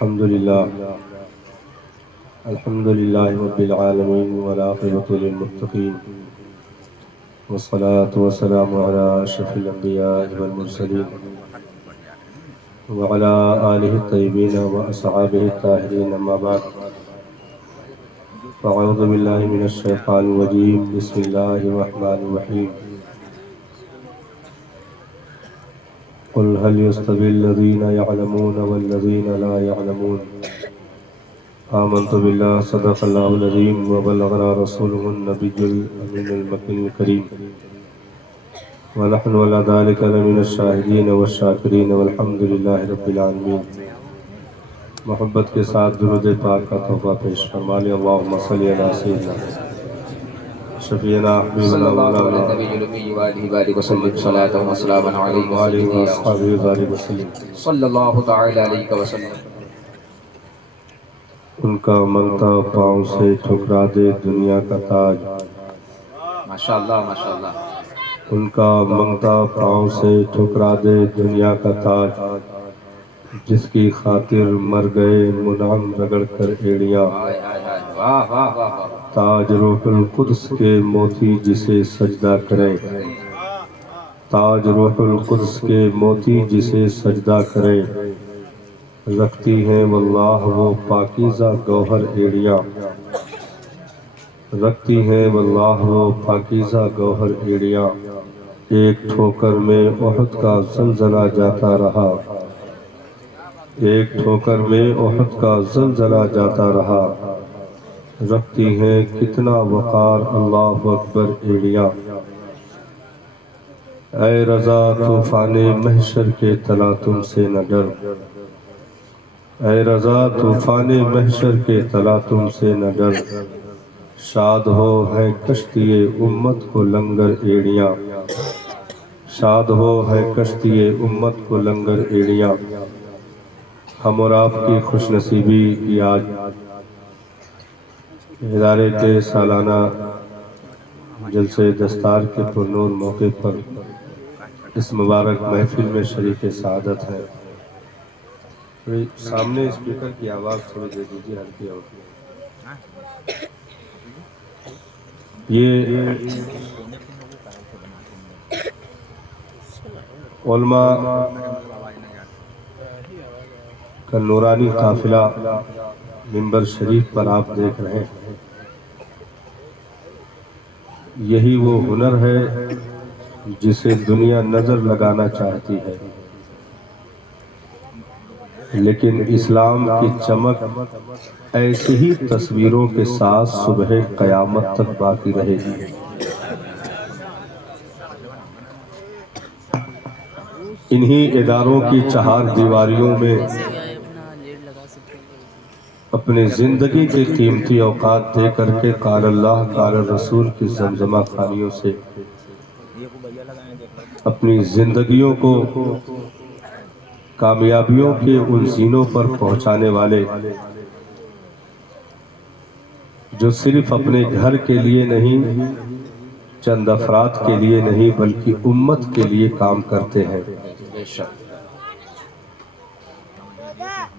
الحمد لله رب العالمين والعاقبة للمتقين والصلاة والسلام على أشرف الأنبياء والمرسلين وعلى آله الطيبين وأصحابه الطاهرين أما بعد فأعوذ بالله من الشيطان الرجيم بسم الله الرحمن الرحيم قل هل يستوي الذين يعلمون والذين لا يعلمون آمنت بالله صدق الله العظيم وبلغنا رسوله النبي الأمين المكين الكريم ونحن على ذلك لمن الشاهدين والشاكرين والحمد لله رب العالمين۔ محبت کے ساتھ درود پاک کا تحفہ پیش فرما لیں۔ اللہم صلی علی سیدنا شفیعنا حبیبنا مولانا صلاة و سلام علیہ وسلم صلی اللہ تعالی علیہ وسلم۔ ان کا منگتا پاؤں سے ٹھکرا دے دنیا کا تاج، ماشاءاللہ ماشاءاللہ۔ ان کا منگتا پاؤں سے ٹھکرا دے دنیا کا تاج، جس کی خاطر مر گئے منعم رگڑ کر ایڑیاں، واہ واہ واہ۔ تاج روح القدس کے موتی جسے سجدہ کریں، تاج روح القدس کے موتی جسے سجدہ کریں، رکھتی ہیں واللہ وہ پاکیزہ گوہر ایڑیاں، رکھتی ہیں واللہ وہ پاکیزہ گوہر ایڑیاں۔ ایک ٹھوکر میں احد کا زلزلہ جاتا رہا، ایک ٹھوکر میں احد کا زلزلہ جاتا رہا، رکھتی ہیں کتنا وقار اللہ اکبر ایڑیاں۔ اے رضا طوفان محشر کے تلاطم سے نہ ڈر، اے رضا طوفان محشر کے تلاطم سے نہ ڈر، شاد ہو ہے کشتی امت کو لنگر ایڑیاں، شاد ہو ہے کشتی امت کو لنگر ایڑیاں۔ ہم اور آپ کی خوش نصیبی کی آج ادارے کے سالانہ جلسے دستار کے پرنور موقع پر اس مبارک محفل میں شریک سعادت ہے۔ سامنے اسپیکر کی آواز تھوڑی دے دیجیے، ہلکی ہوتی ہے۔ یہ علماء کا نورانی قافلہ منبر شریف پر آپ دیکھ رہے ہیں، یہی وہ ہنر ہے جسے دنیا نظر لگانا چاہتی ہے، لیکن اسلام کی چمک ایسی ہی تصویروں کے ساتھ صبح قیامت تک باقی رہے گی۔ انہی اداروں کی چہار دیواریوں میں اپنی زندگی کے قیمتی اوقات دے کر کے قال اللہ قال رسول کی زمزمہ خوانیوں سے اپنی زندگیوں کو کامیابیوں کے ان زینوں پر پہنچانے والے، جو صرف اپنے گھر کے لیے نہیں، چند افراد کے لیے نہیں، بلکہ امت کے لیے کام کرتے ہیں۔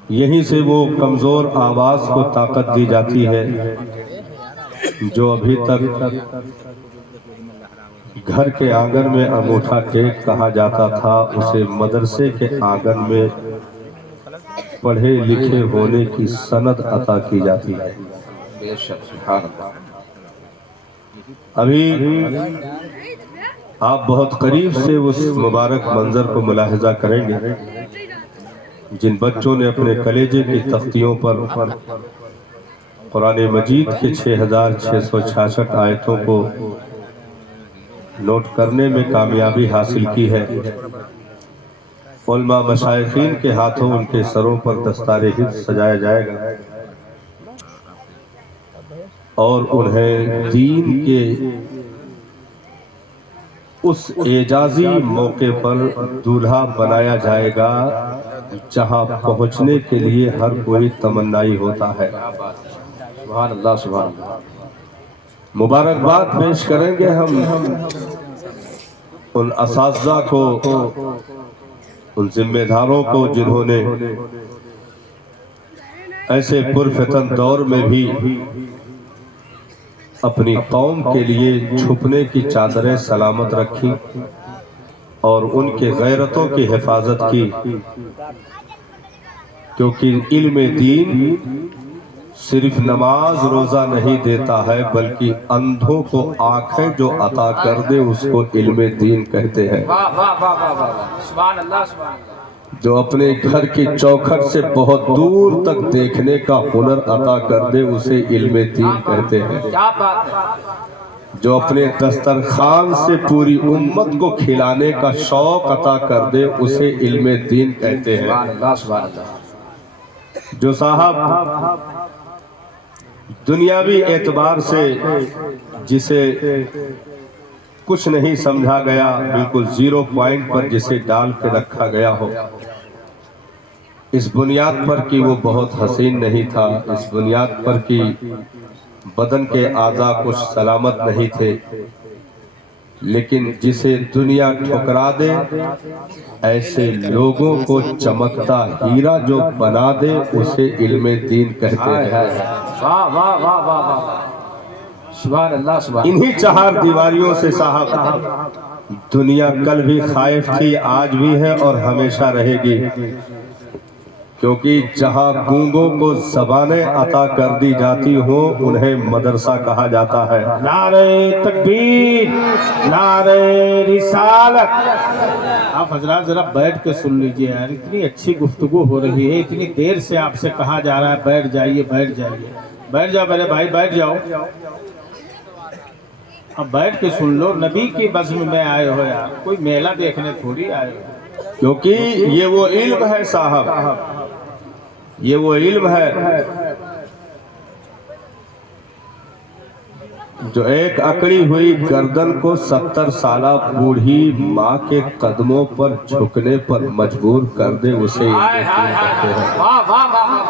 یہیں سے وہ کمزور آواز کو طاقت دی جاتی ہے، جو ابھی تک گھر کے آنگن میں انگوٹھا ٹیک کہا جاتا تھا، اسے مدرسے کے آنگن میں پڑھے لکھے ہونے کی سند عطا کی جاتی ہے۔ ابھی آپ بہت قریب سے اس مبارک منظر کو ملاحظہ کریں گے، جن بچوں نے اپنے کلیجے کی تختیوں پر قرآن مجید کے 6666 آیتوں کو نوٹ کرنے میں کامیابی حاصل کی ہے۔ علماء مشائخین کے ہاتھوں ان کے سروں پر دستار حفظ سجایا جائے گا اور انہیں دین کے اس اعجازی موقع پر دولہا بنایا جائے گا جہاں پہنچنے کے لیے ہر کوئی تمنائی ہوتا ہے۔ سبحان اللہ سبحان اللہ۔ مبارکباد پیش کریں گے ہم ان اساتذہ کو، ان ذمہ داروں کو، جنہوں نے ایسے پرفتن دور میں بھی اپنی قوم کے لیے چھپنے کی چادریں سلامت رکھی اور ان کے غیرتوں کی حفاظت کی، کیونکہ علم دین صرف نماز روزہ نہیں دیتا ہے بلکہ اندھوں کو آنکھیں جو عطا کر دے اس کو علم دین کہتے ہیں۔ واہ واہ واہ واہ واہ، سبحان اللہ سبحان اللہ۔ جو اپنے گھر کی چوکھٹ سے بہت دور تک دیکھنے کا ہنر عطا کر دے اسے علم دین کہتے ہیں۔ کیا بات ہے، جو اپنے دسترخوان سے پوری امت کو کھلانے کا شوق عطا کر دے اسے علم دین کہتے ہیں۔ سبحان اللہ سبحان اللہ۔ جو صاحب دنیاوی اعتبار سے جسے کچھ نہیں سمجھا گیا، بالکل زیرو پوائنٹ پر جسے ڈال کے رکھا گیا ہو، اس بنیاد پر کہ وہ بہت حسین نہیں تھا، اس بنیاد پر کہ بدن کے اعضاء کچھ سلامت نہیں تھے، لیکن جسے دنیا ٹھکرا دے ایسے لوگوں کو چمکتا ہیرا جو بنا دے اسے علم دین کہتے ہیں۔ واہ واہ واہ واہ واہ، سبحان اللہ سبحان اللہ۔ انہی چہار دیواریوں سے صاحب دنیا کل بھی خائف تھی، آج بھی ہے اور ہمیشہ رہے گی، کیونکہ جہاں گونگوں کو زبانیں عطا کر دی جاتی ہوں انہیں مدرسہ کہا جاتا ہے۔ نعرہ تکبیر، نعرہ رسالت۔ آپ حضرات ذرا بیٹھ کے سن لیجئے یار، اتنی اچھی گفتگو ہو رہی ہے، اتنی دیر سے آپ سے کہا جا رہا ہے بیٹھ جائیے بیٹھ جائیے، بیٹھ جاؤ میرے بھائی بیٹھ جاؤ، اب بیٹھ کے سن لو، نبی کی بزم میں آئے ہو یار، کوئی میلہ دیکھنے تھوڑی آئے ہو۔ کیونکہ یہ وہ علم ہے صاحب، یہ وہ علم ہے جو ایک اکڑی ہوئی گردن کو 70 سالہ بوڑھی ماں کے قدموں پر جھکنے پر مجبور کر دے اسے علم کہتے ہیں۔ واہ واہ واہ واہ،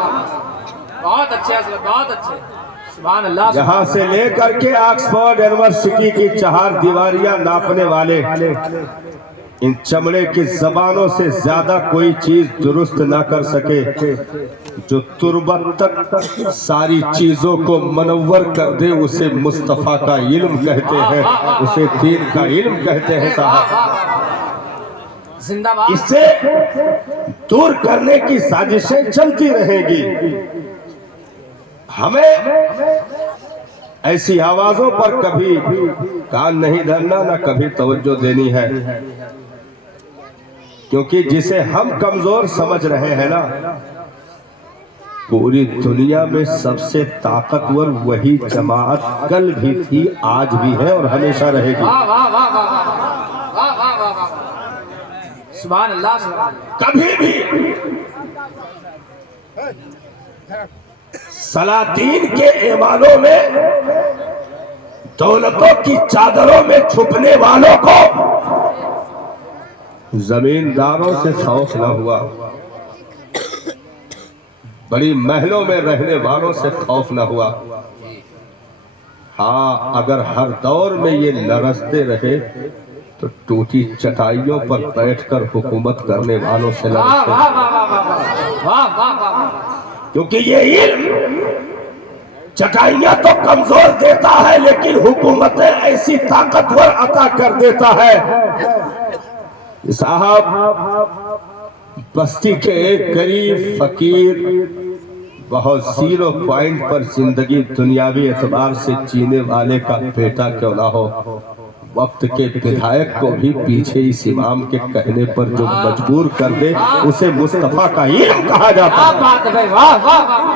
بہت اچھے حضرت، بہت اچھے، سبحان اللہ۔ یہاں سے لے کر کے آکسفورڈ یونیورسٹی کی چہار دیواریاں ناپنے والے ان چمڑے کی زبانوں سے زیادہ کوئی چیز درست نہ کر سکے، جو تربت تک ساری چیزوں کو منور کر دے اسے مصطفیٰ کا علم کہتے ہیں، اسے دین کا علم کہتے ہیں صاحب۔ زندہ باد۔ اس سے دور کرنے کی سازشیں چلتی رہیں گی، ہمیں ایسی آوازوں پر کبھی کان نہیں دھرنا، نہ کبھی توجہ دینی ہے، کیونکہ جسے ہم کمزور سمجھ رہے ہیں نا، پوری دنیا میں سب سے طاقتور وہی جماعت کل بھی تھی، آج بھی ہے اور ہمیشہ رہے گی۔ واہ واہ واہ واہ واہ، واہ واہ واہ واہ، سبحان اللہ سبحان اللہ۔ کبھی بھی سلاطین کے ایوانوں میں دولتوں کی چادروں میں چھپنے والوں کو زمینداروں سے خوف نہ ہوا، بڑی محلوں میں رہنے والوں سے خوف نہ ہوا۔ ہاں اگر ہر دور میں یہ لرزتے رہے تو ٹوٹی چٹائیوں پر بیٹھ کر حکومت کرنے والوں سے واہ لرزتے واہ واہ واہ واہ، واہ واہ واہ، کیونکہ یہ علم چٹائیاں تو کمزور دیتا ہے لیکن حکومتیں ایسی طاقتور عطا کر دیتا ہے۔ صاحب بستی کے ایک غریب فقیر بہت زیرو پوائنٹ پر زندگی دنیاوی اعتبار سے جینے والے کا بیٹا کیوں نہ ہو، وقت کے بدھائق کو بھی پیچھے اس امام کے کہنے پر جو مجبور کر دے اسے مصطفیٰ کا علم کہا جاتا ہے۔ کیا بات ہے بھائی، واہ واہ واہ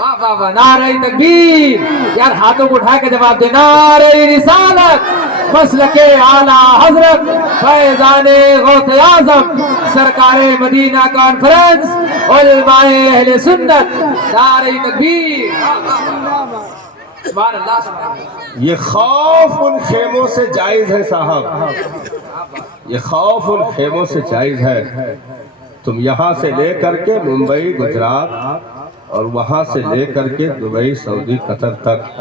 واہ واہ واہ، نعرہ تکبیر، یار ہاتھوں کو اٹھا کے جواب دے، نعرہ رسالت، مسلک اعلیٰ حضرت فیضان غوث اعظم سرکار مدینہ کانفرنس علماء اہل سنت، نعرہ تکبیر، سبحان اللہ سبحان اللہ۔ یہ خوف ان خیموں سے جائز ہے صاحب، یہ خوف ان خیموں سے جائز ہے۔ تم یہاں سے لے کر کے ممبئی گجرات اور وہاں سے لے کر کے دبئی سعودی قطر تک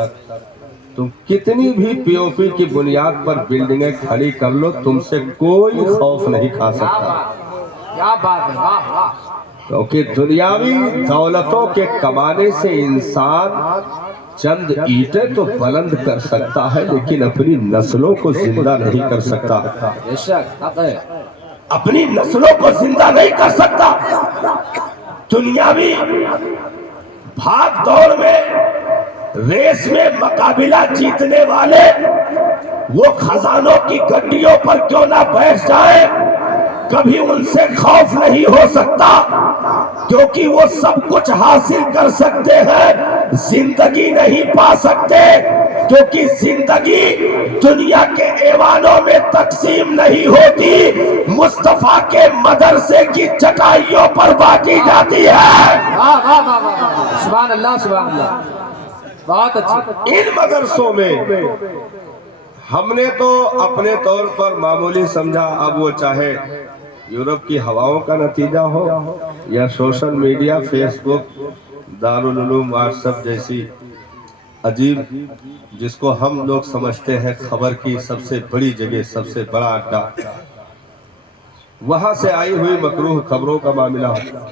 تم کتنی بھی پی او پی کی بنیاد پر بلڈنگیں کھڑی کر لو، تم سے کوئی خوف نہیں کھا سکتا۔ کیا بات ہے، واہ واہ، क्योंकि दुनियावी दौलतों के कमाने से इंसान चंद ईंटें तो बुलंद कर सकता है, लेकिन अपनी नस्लों को जिंदा नहीं कर सकता। बेशक हक है। अपनी नस्लों को जिंदा नहीं कर सकता। दुनियावी भाग दौड़ में, रेस में मुकाबला जीतने वाले वो खजानों की गड्डियों पर क्यों ना बैठ जाए, कभी उनसे खौफ नहीं हो सकता, क्योंकि वो सब कुछ हासिल कर सकते हैं, जिंदगी नहीं पा सकते, क्योंकि जिंदगी दुनिया के ऐवानों में तकसीम नहीं होती, मुस्तफा के मदरसे की चटाइयों पर बांटी जाती है। वाह वाह वाह वाह, सुभान अल्लाह सुभान अल्लाह, बहुत अच्छी। इन मदरसों में हमने तो अपने तौर पर मामूली समझा, अब वो चाहे यूरोप की हवाओं का नतीजा हो या social media, Facebook, Darul Uloom, WhatsApp जैसी अजीब, जिसको हम लोग समझते हैं खबर की सबसे बड़ी जगह, सबसे बड़ा अड्डा, वहां से आई हुई मकरूह खबरों का मामला हो,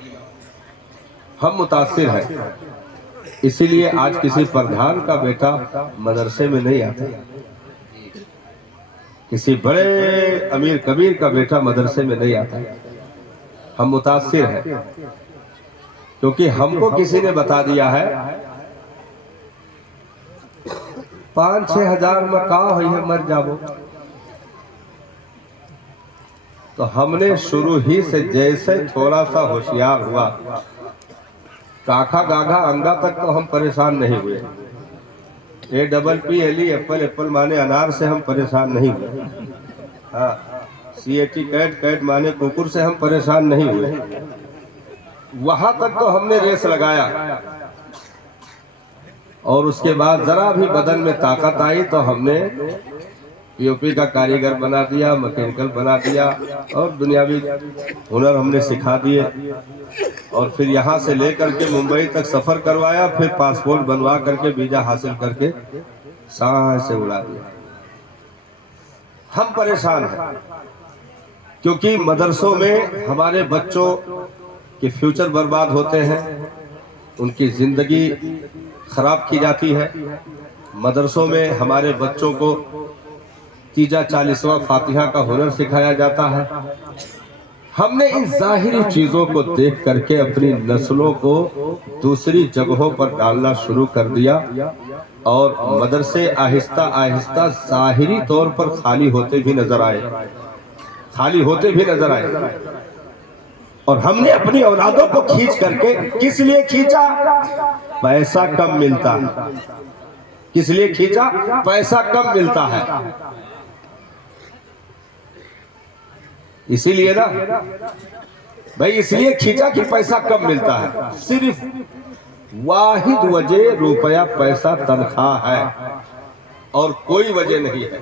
हम मुतासिर हैं। इसीलिए आज किसी प्रधान का बेटा मदरसे में नहीं आता, किसी बड़े अमीर कबीर का बेटा मदरसे में नहीं आता। हम मुतासिर हैं, क्योंकि हमको किसी ने बता दिया है 5-6 हजार में का हुई है मर जाओ। तो हमने शुरू ही से जैसे थोड़ा सा होशियार हुआ, काखा गाघा अंगा तक तो हम परेशान नहीं हुए। APPLE एप्पल, एप्पल माने अनार से हम परेशान नहीं हुए। हाँ, CAT कैट, कैट माने कुकुर से हम परेशान नहीं हुए। वहां तक तो हमने रेस लगाया, और उसके बाद जरा भी बदन में ताकत आई तो हमने POP का कारीगर बना दिया, मैकेनिकल बना दिया, और दुनियावी हुनर हमने सिखा दिए। और फिर यहाँ से लेकर के मुंबई तक सफर करवाया, फिर पासपोर्ट बनवा करके वीजा हासिल करके सांस से उड़ा दिया। हम परेशान हैं, क्योंकि मदरसों में हमारे बच्चों के फ्यूचर बर्बाद होते हैं, उनकी जिंदगी खराब की जाती है। मदरसों में हमारे बच्चों को 40वां फातिहा का हुनर सिखाया जाता है। हमने इन जाहिरी चीजों को देख करके अपनी नस्लों को दूसरी जगहों पर डालना शुरू कर दिया, और मदरसे आहिस्ता आहिस्ता जाहिरी तौर पर खाली होते भी नजर आए, खाली होते भी नजर आए। और हमने अपनी औलादों को खींच करके, किस लिए खींचा? पैसा कम मिलता है। किस लिए खींचा? पैसा कम मिलता है। इसीलिए ना भाई, इसलिए खींचा कि पैसा कम मिलता है। सिर्फ वाहिद वजह रुपया, पैसा, तनख्वाह है, और कोई वजह नहीं है।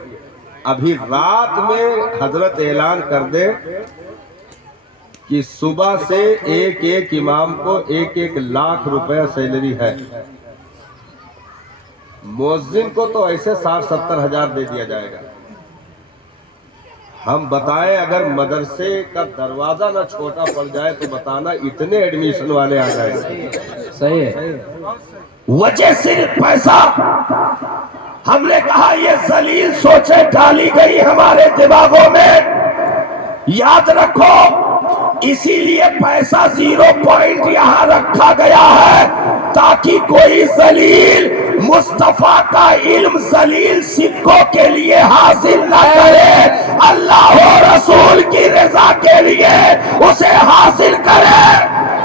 अभी रात में हजरत ऐलान कर दे कि सुबह से एक एक इमाम को 1-1 लाख रुपया सैलरी है। मुअज्जिन को तो ऐसे 60-70 हजार दे दिया जाएगा। हम बताएं, अगर मदरसे का दरवाजा ना छोटा पड़ जाए तो बताना इतने एडमिशन वाले आ जाए। सही है। वजह सिर्फ पैसा। हमने कहा ये जलील सोचें डाली गई हमारे दिमागों में, याद रखो, इसीलिए पैसा 0 पॉइंट यहाँ रखा गया है, ताकि कोई जलील मुस्तफा का इल्म जलील सिक्कों के लिए हासिल न करे, अल्लाह और रसूल की रजा के लिए उसे हासिल करे।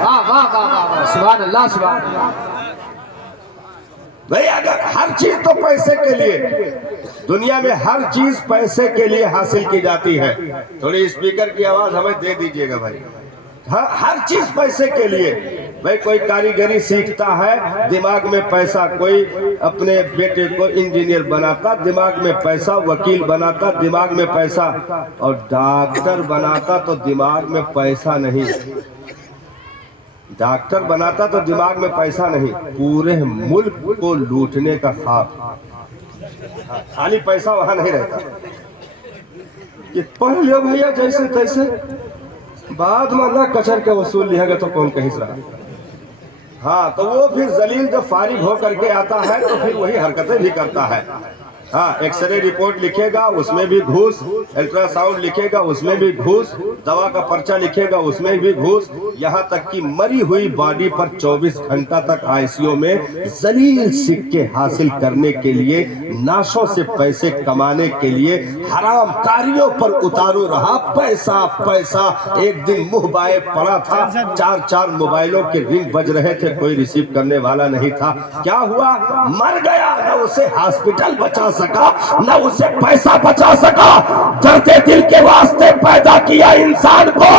वाह वाह वाह वाह, सुभान अल्लाह सुभान अल्लाह। भाई, अगर हर चीज तो पैसे के लिए, दुनिया में हर चीज पैसे के लिए हासिल की जाती है। थोड़ी स्पीकर की आवाज हमें दे दीजिएगा भाई। हर चीज पैसे के लिए। भाई, कोई कारीगरी सीखता है, दिमाग में पैसा, कोई अपने बेटे को इंजीनियर बनाता, दिमाग में पैसा, वकील बनाता, दिमाग में पैसा, और डॉक्टर बनाता तो दिमाग में पैसा नहीं। डॉक्टर बनाता तो दिमाग में पैसा नहीं, पूरे मुल्क को लूटने का ख्वाब। खाली पैसा वहां नहीं रहता कि पढ़ लो भैया जैसे तैसे, بعد میں نہ کچر کے وصول لیا گا تو کون کہیں سے رہا. ہاں تو وہ پھر ذلیل جب فارغ ہو کر کے آتا ہے تو پھر وہی حرکتیں بھی کرتا ہے. ہاں ایکس رے رپورٹ لکھے گا اس میں بھی گھوس, الٹرا ساؤنڈ لکھے گا اس میں بھی گھوس, دوا کا پرچہ لکھے گا اس میں بھی گھوس, یہاں تک کہ مری ہوئی باڈی پر 24 گھنٹہ تک آئی سی یو میں ذلیل سکے حاصل کرنے کے لیے, ناشوں سے پیسے کمانے کے لیے حرام کاریوں پر اتارو رہا. پیسہ پیسہ. ایک دن منہ بائے پڑا تھا, 4 موبائلوں کے رنگ بج رہے تھے, کوئی ریسیو کرنے والا نہیں تھا. کیا ہوا؟ مر گیا. نہ اسے ہاسپٹل بچا سکا, نہ اسے پیسہ بچا سکا. درد دل کے واسطے پیدا کیا انسان کو,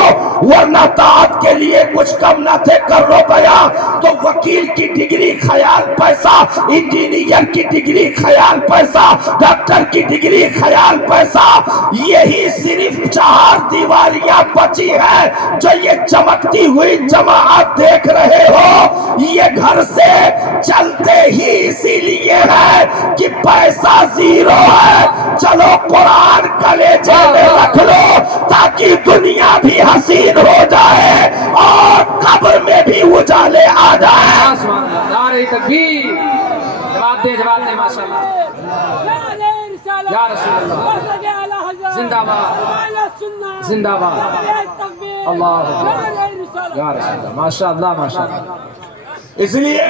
ورنہ طاعت کے لیے کچھ کم نہ تھے. کر روپیہ تو وکیل کی ڈگری خیال پیسہ, انجینئر کی ڈگری خیال پیسہ, ڈاکٹر کی ڈگری خیال پیسہ. یہی صرف 4 دیواریاں بچی ہے جو یہ چمکتی ہوئی جماعت دیکھ رہے ہو. یہ گھر سے چلتے ہی اسی لیے ہے کہ پیسہ زیرو ہے. چلو قرآن کلیجے میں رکھ لو تاکہ دنیا بھی حسین ہو جائے اور قبر میں بھی اجالے آ جائے. نعرہ تکبیر. جواب دے ماشاءاللہ. یا رسول اللہ زندہ باد زندہ باد. اللہ یا رسول اللہ. ماشاءاللہ ماشاءاللہ. اس لیے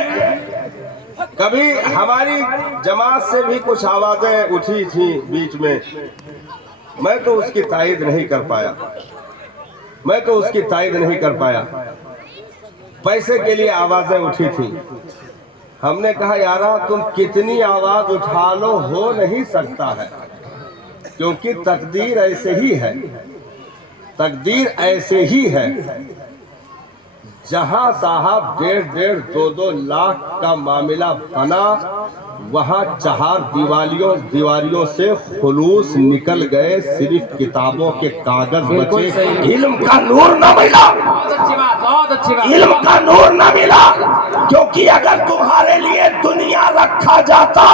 کبھی ہماری جماعت سے بھی کچھ آوازیں اٹھی تھیں بیچ میں, میں تو اس کی تائید نہیں کر پایا. پیسے کے لیے آوازیں اٹھی تھیں. ہم نے کہا یارا تم کتنی آواز اٹھا لو ہو نہیں سکتا ہے, کیونکہ تقدیر ایسے ہی ہے. جہاں صاحب 1.5-2 لاکھ کا معاملہ بنا, وہاں 4 دیواریوں سے خلوص نکل گئے. صرف کتابوں کے کاغذ بچے. علم کا نور نہ ملا, علم کا نور نہ ملا. کیونکہ اگر تمہارے لیے دنیا رکھا جاتا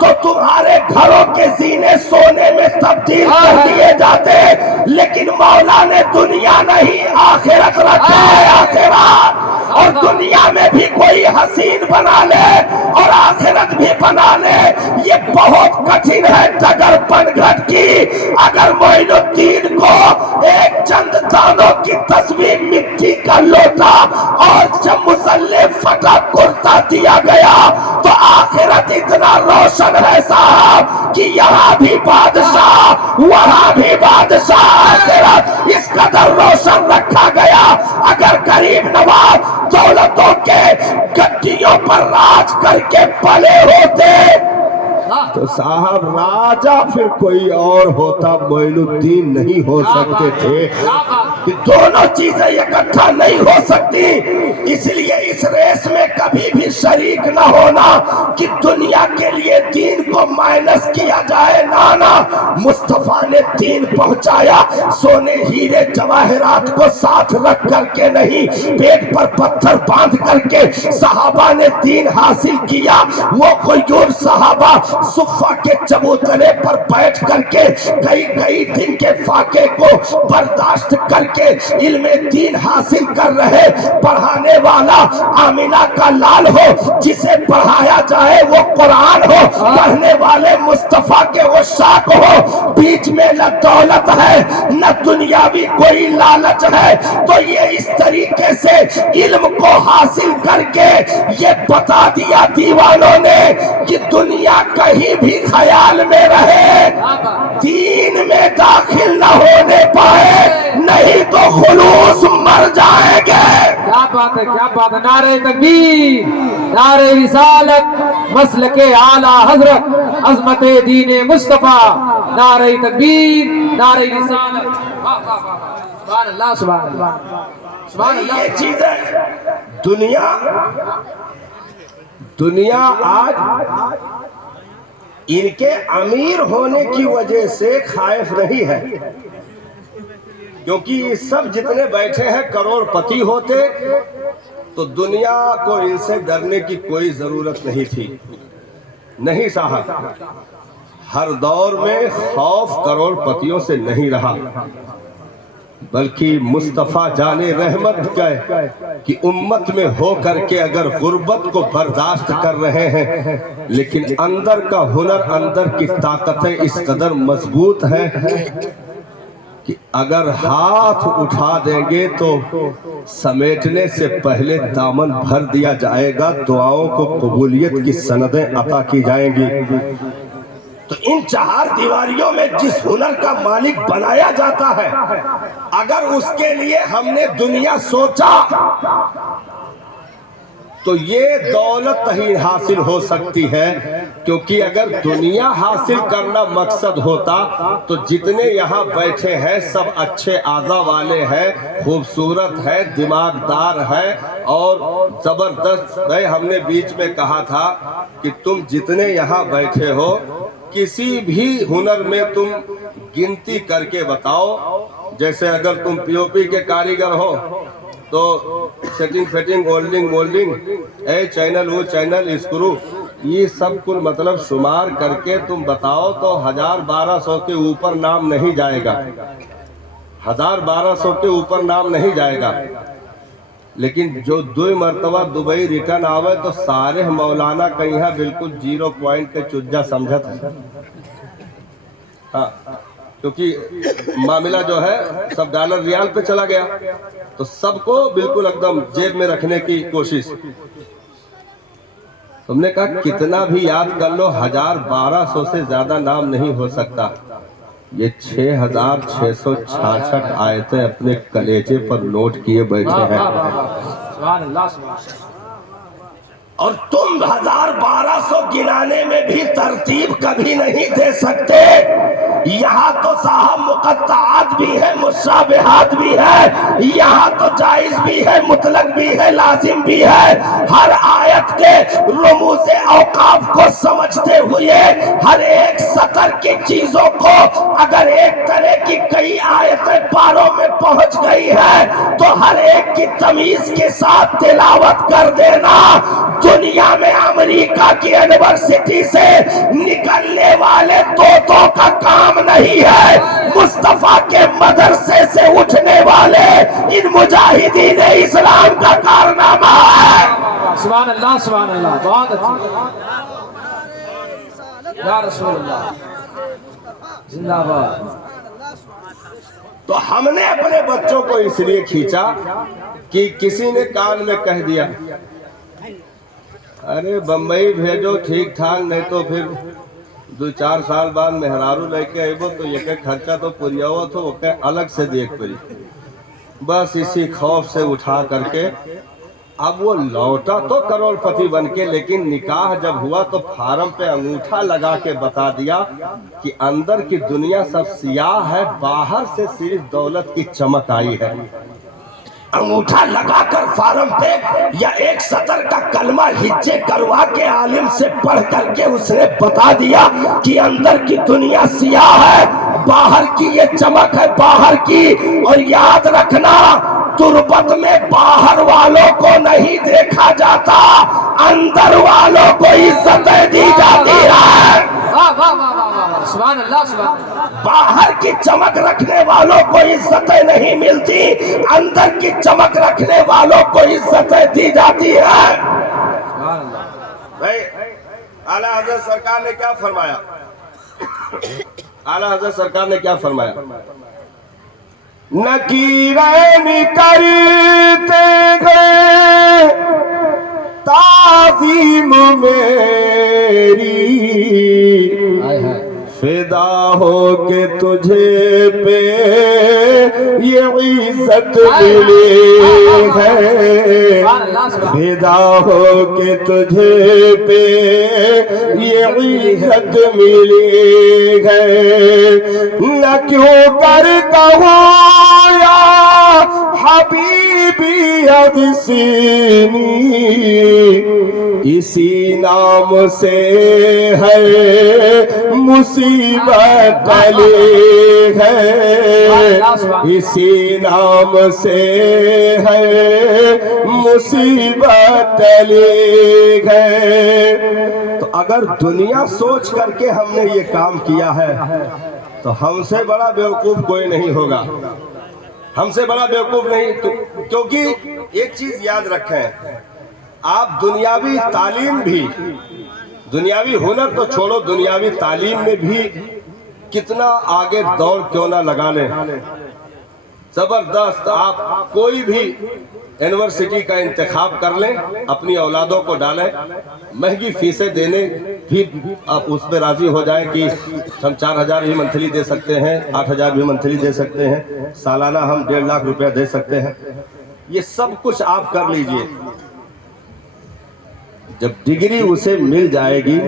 تو تمہارے گھروں کے زینے سونے میں تبدیل کر دیے جاتے. لیکن مولا نے دنیا نہیں آخرت رکھا ہے. آخرت اور دنیا میں بھی کوئی حسین بنا لے اور آخرت بھی بنا لے, یہ بہت کٹھن ہے ڈگر پن گھٹ کی. اگر معین الدین کو ایک چند دانوں کی تصویر مٹی کا لوٹا اور جب مسلح فتح کرتا دیا گیا تو آخرت اتنا روشن ہے صاحب کہ یہاں بھی بادشاہ وہاں بھی بادشاہ. آخرت اس قدر روشن رکھا گیا. اگر غریب نواز دولتوں کے گٹیوں پر راج کر کے پلے ہوتے تو صاحب راجہ پھر کوئی اور ہوتا, معین الدین نہیں ہو سکتے تھے. کہ دونوں چیزیں اکٹھا نہیں ہو سکتی. اس لیے اس ریس میں کبھی بھی شریک نہ ہونا کہ دنیا کے لیے دین کو مائنس کیا جائے. نانا مصطفیٰ نے دین پہنچایا سونے ہیرے جواہرات کو ساتھ رکھ کر کے نہیں, پیٹ پر پتھر باندھ کر کے صحابہ نے دین حاصل کیا. وہ غیور صحابہ صفہ کے چبوترے پر بیٹھ کر کے کئی دن کے فاقے کو برداشت کر کے علم دین حاصل کر رہے. پڑھانے والا آمینہ کا لال ہو, جسے پڑھایا جائے وہ قرآن ہو, پڑھنے والے مصطفیٰ کے عشاق ہو. بیچ میں نہ دولت ہے نہ دنیاوی کوئی لالچ ہے. تو یہ اس طریقے سے علم کو حاصل کر کے یہ بتا دیا دیوانوں نے کہ دنیا کہیں بھی خیال میں رہے, دین میں داخل نہ ہونے پائے, نہیں تو خلوص مر جائیں گے. کیا بات ہے, کیا بات ہے. نعرہ تکبیر, نعرہ رسالت, مسلک اعلیٰ حضرت, عظمت دین مصطفیٰ. نعرہ تکبیر, نعرہ رسالت. سبحان اللہ سبحان اللہ سبحان اللہ. یہ چیزیں دنیا آج ان کے امیر ہونے کی وجہ سے خائف نہیں ہے, کیونکہ یہ سب جتنے بیٹھے ہیں کروڑ پتی ہوتے تو دنیا کو ان سے ڈرنے کی کوئی ضرورت نہیں تھی. نہیں صاحب, ہر دور میں خوف کروڑ پتیوں سے نہیں رہا. بلکہ مصطفیٰ جان رحمت کی امت میں ہو کر کے اگر غربت کو برداشت کر رہے ہیں، لیکن اندر کا ہنر، اندر کی طاقتیں اس قدر مضبوط ہیں کہ اگر ہاتھ اٹھا دیں گے تو سمیٹنے سے پہلے دامن بھر دیا جائے گا، دعاؤں کو قبولیت کی سندیں عطا کی جائیں گی۔ تو ان چہار دیواریوں میں جس ہنر کا مالک بنایا جاتا ہے، اگر اس کے لیے ہم نے دنیا سوچا تو یہ دولت ہی حاصل ہو سکتی ہے، کیونکہ اگر دنیا حاصل کرنا مقصد ہوتا تو جتنے یہاں بیٹھے ہیں سب اچھے اعضاء والے ہیں، خوبصورت ہے، دماغدار ہے اور زبردست۔ بھائی ہم نے بیچ میں کہا تھا کہ تم جتنے یہاں بیٹھے ہو کسی بھی ہنر میں تم گنتی کر کے بتاؤ۔ جیسے اگر تم پی او پی کے کاریگر ہو تو سیٹنگ فیٹنگ ہولڈنگ مولڈنگ اے چینل وہ چینل اسکرو، یہ سب کل مطلب شمار کر کے تم بتاؤ تو 1200 کے اوپر نام نہیں جائے گا، 1200 کے اوپر نام نہیں جائے گا۔ لیکن جو 2 مرتبہ دبئی ریٹرن آوے تو سارے مولانا کہیں ہے بالکل 0 پوائنٹ کے چجا سمجھت ہے، ہاں، کیونکہ معاملہ جو ہے سب ڈالر ریال پہ چلا گیا تو سب کو بالکل ایک دم جیب میں رکھنے کی کوشش۔ تم نے کہا کتنا بھی یاد کر لو 1200 سے زیادہ نام نہیں ہو سکتا۔ یہ 6666 آیتیں اپنے کلیجے پر نوٹ کیے بیٹھے ہیں، سبحان اللہ سبحان اللہ۔ اور تم 1200 گنانے میں بھی ترتیب کبھی نہیں دے سکتے۔ یہاں تو صاحب مقطعات بھی ہے، مشابہات بھی ہے، یہاں تو جائز بھی ہے، مطلق بھی ہے، لازم بھی ہے۔ ہر آیت کے رموز اوقاف کو سمجھتے ہوئے ہر ایک سطر کی چیزوں کو اگر ایک طرح کی کئی آیتیں پاروں میں پہنچ گئی ہے تو ہر ایک کی تمیز کے ساتھ تلاوت کر دینا دنیا میں امریکہ کی یونیورسٹی سے نکلنے والے طوطوں کا کام نہیں ہے، مصطفیٰ کے مدرسے سے اٹھنے والے ان مجاہدین اسلام کا کارنامہ ہے۔ سبحان اللہ سبحان اللہ، بہت اچھا یا رسول اللہ، زندہ باد۔ تو ہم نے اپنے بچوں کو اس لیے کھینچا کہ کسی نے کان میں کہہ دیا ارے بمبئی بھیجو ٹھیک ٹھاک، نہیں تو پھر 2-4 سال بعد مہرارو لے کے آئیبو تو یہ کہ خرچہ تو پوریا ہوا تو وہ کہ الگ سے دیکھ پڑی۔ بس اسی خوف سے اٹھا کر کے اب وہ لوٹا تو کروڑ پتی بن کے، لیکن نکاح جب ہوا تو فارم پہ انگوٹھا لگا کے بتا دیا کہ اندر کی دنیا سب سیاہ ہے، باہر سے صرف دولت کی چمک آئی ہے۔ انگوٹھا لگا کر فارم پہ یا ایک سطر کا کلمہ ہجے کروا کے عالم سے پڑھ کر کے اس نے بتا دیا کہ اندر کی دنیا سیاہ ہے، باہر کی یہ چمک ہے باہر کی۔ اور یاد رکھنا تربت میں باہر والوں کو نہیں دیکھا جاتا، اندر والوں کو عزتیں دی جاتی ہے۔ سبحان اللہ سبحان اللہ۔ باہر کی چمک رکھنے والوں کو عزتیں نہیں ملتی، اندر کی چمک رکھنے والوں کو عزتیں دی جاتی ہے۔ سبحان اللہ۔ بھائی اعلیٰ حضرت سرکار نے کیا فرمایا؟ اعلیٰ حضرت سرکار نے کیا فرمایا؟ نکیرین کرتے گئے تعظیم میری، فدا ہو کے تجھے پہ یہ عزت ملی ہے، فدا ہو کے تجھے پہ یہ عزت ملی ہے۔ نہ کیوں کر کہوں یا حبیبی اغسینی، اسی نام سے ہے مصیبت ٹلی ہے، اسی نام سے ہے مصیبت ٹلی ہے۔ تو اگر دنیا سوچ کر کے ہم نے یہ کام کیا ہے تو ہم سے بڑا بیوقوف کوئی نہیں ہوگا۔ ہم سے بڑا بیوقوف نہیں. کیونکہ ایک چیز یاد رکھیں, آپ دنیاوی تعلیم بھی, دنیاوی ہنر تو چھوڑو, دنیاوی تعلیم میں بھی کتنا آگے دوڑ کیوں نہ لگا لیں, زبردست آپ کوئی بھی یونیورسٹی کا انتخاب کر لیں, اپنی اولادوں کو ڈالیں, مہنگی فیسیں دینے بھی آپ اس پہ راضی ہو جائیں کہ ہم 4,000 بھی منتھلی دے سکتے ہیں, 8,000 بھی منتھلی دے سکتے ہیں, سالانہ ہم 1.5 لاکھ روپیہ دے سکتے ہیں. یہ سب کچھ آپ کر لیجئے. جب ڈگری اسے مل جائے گی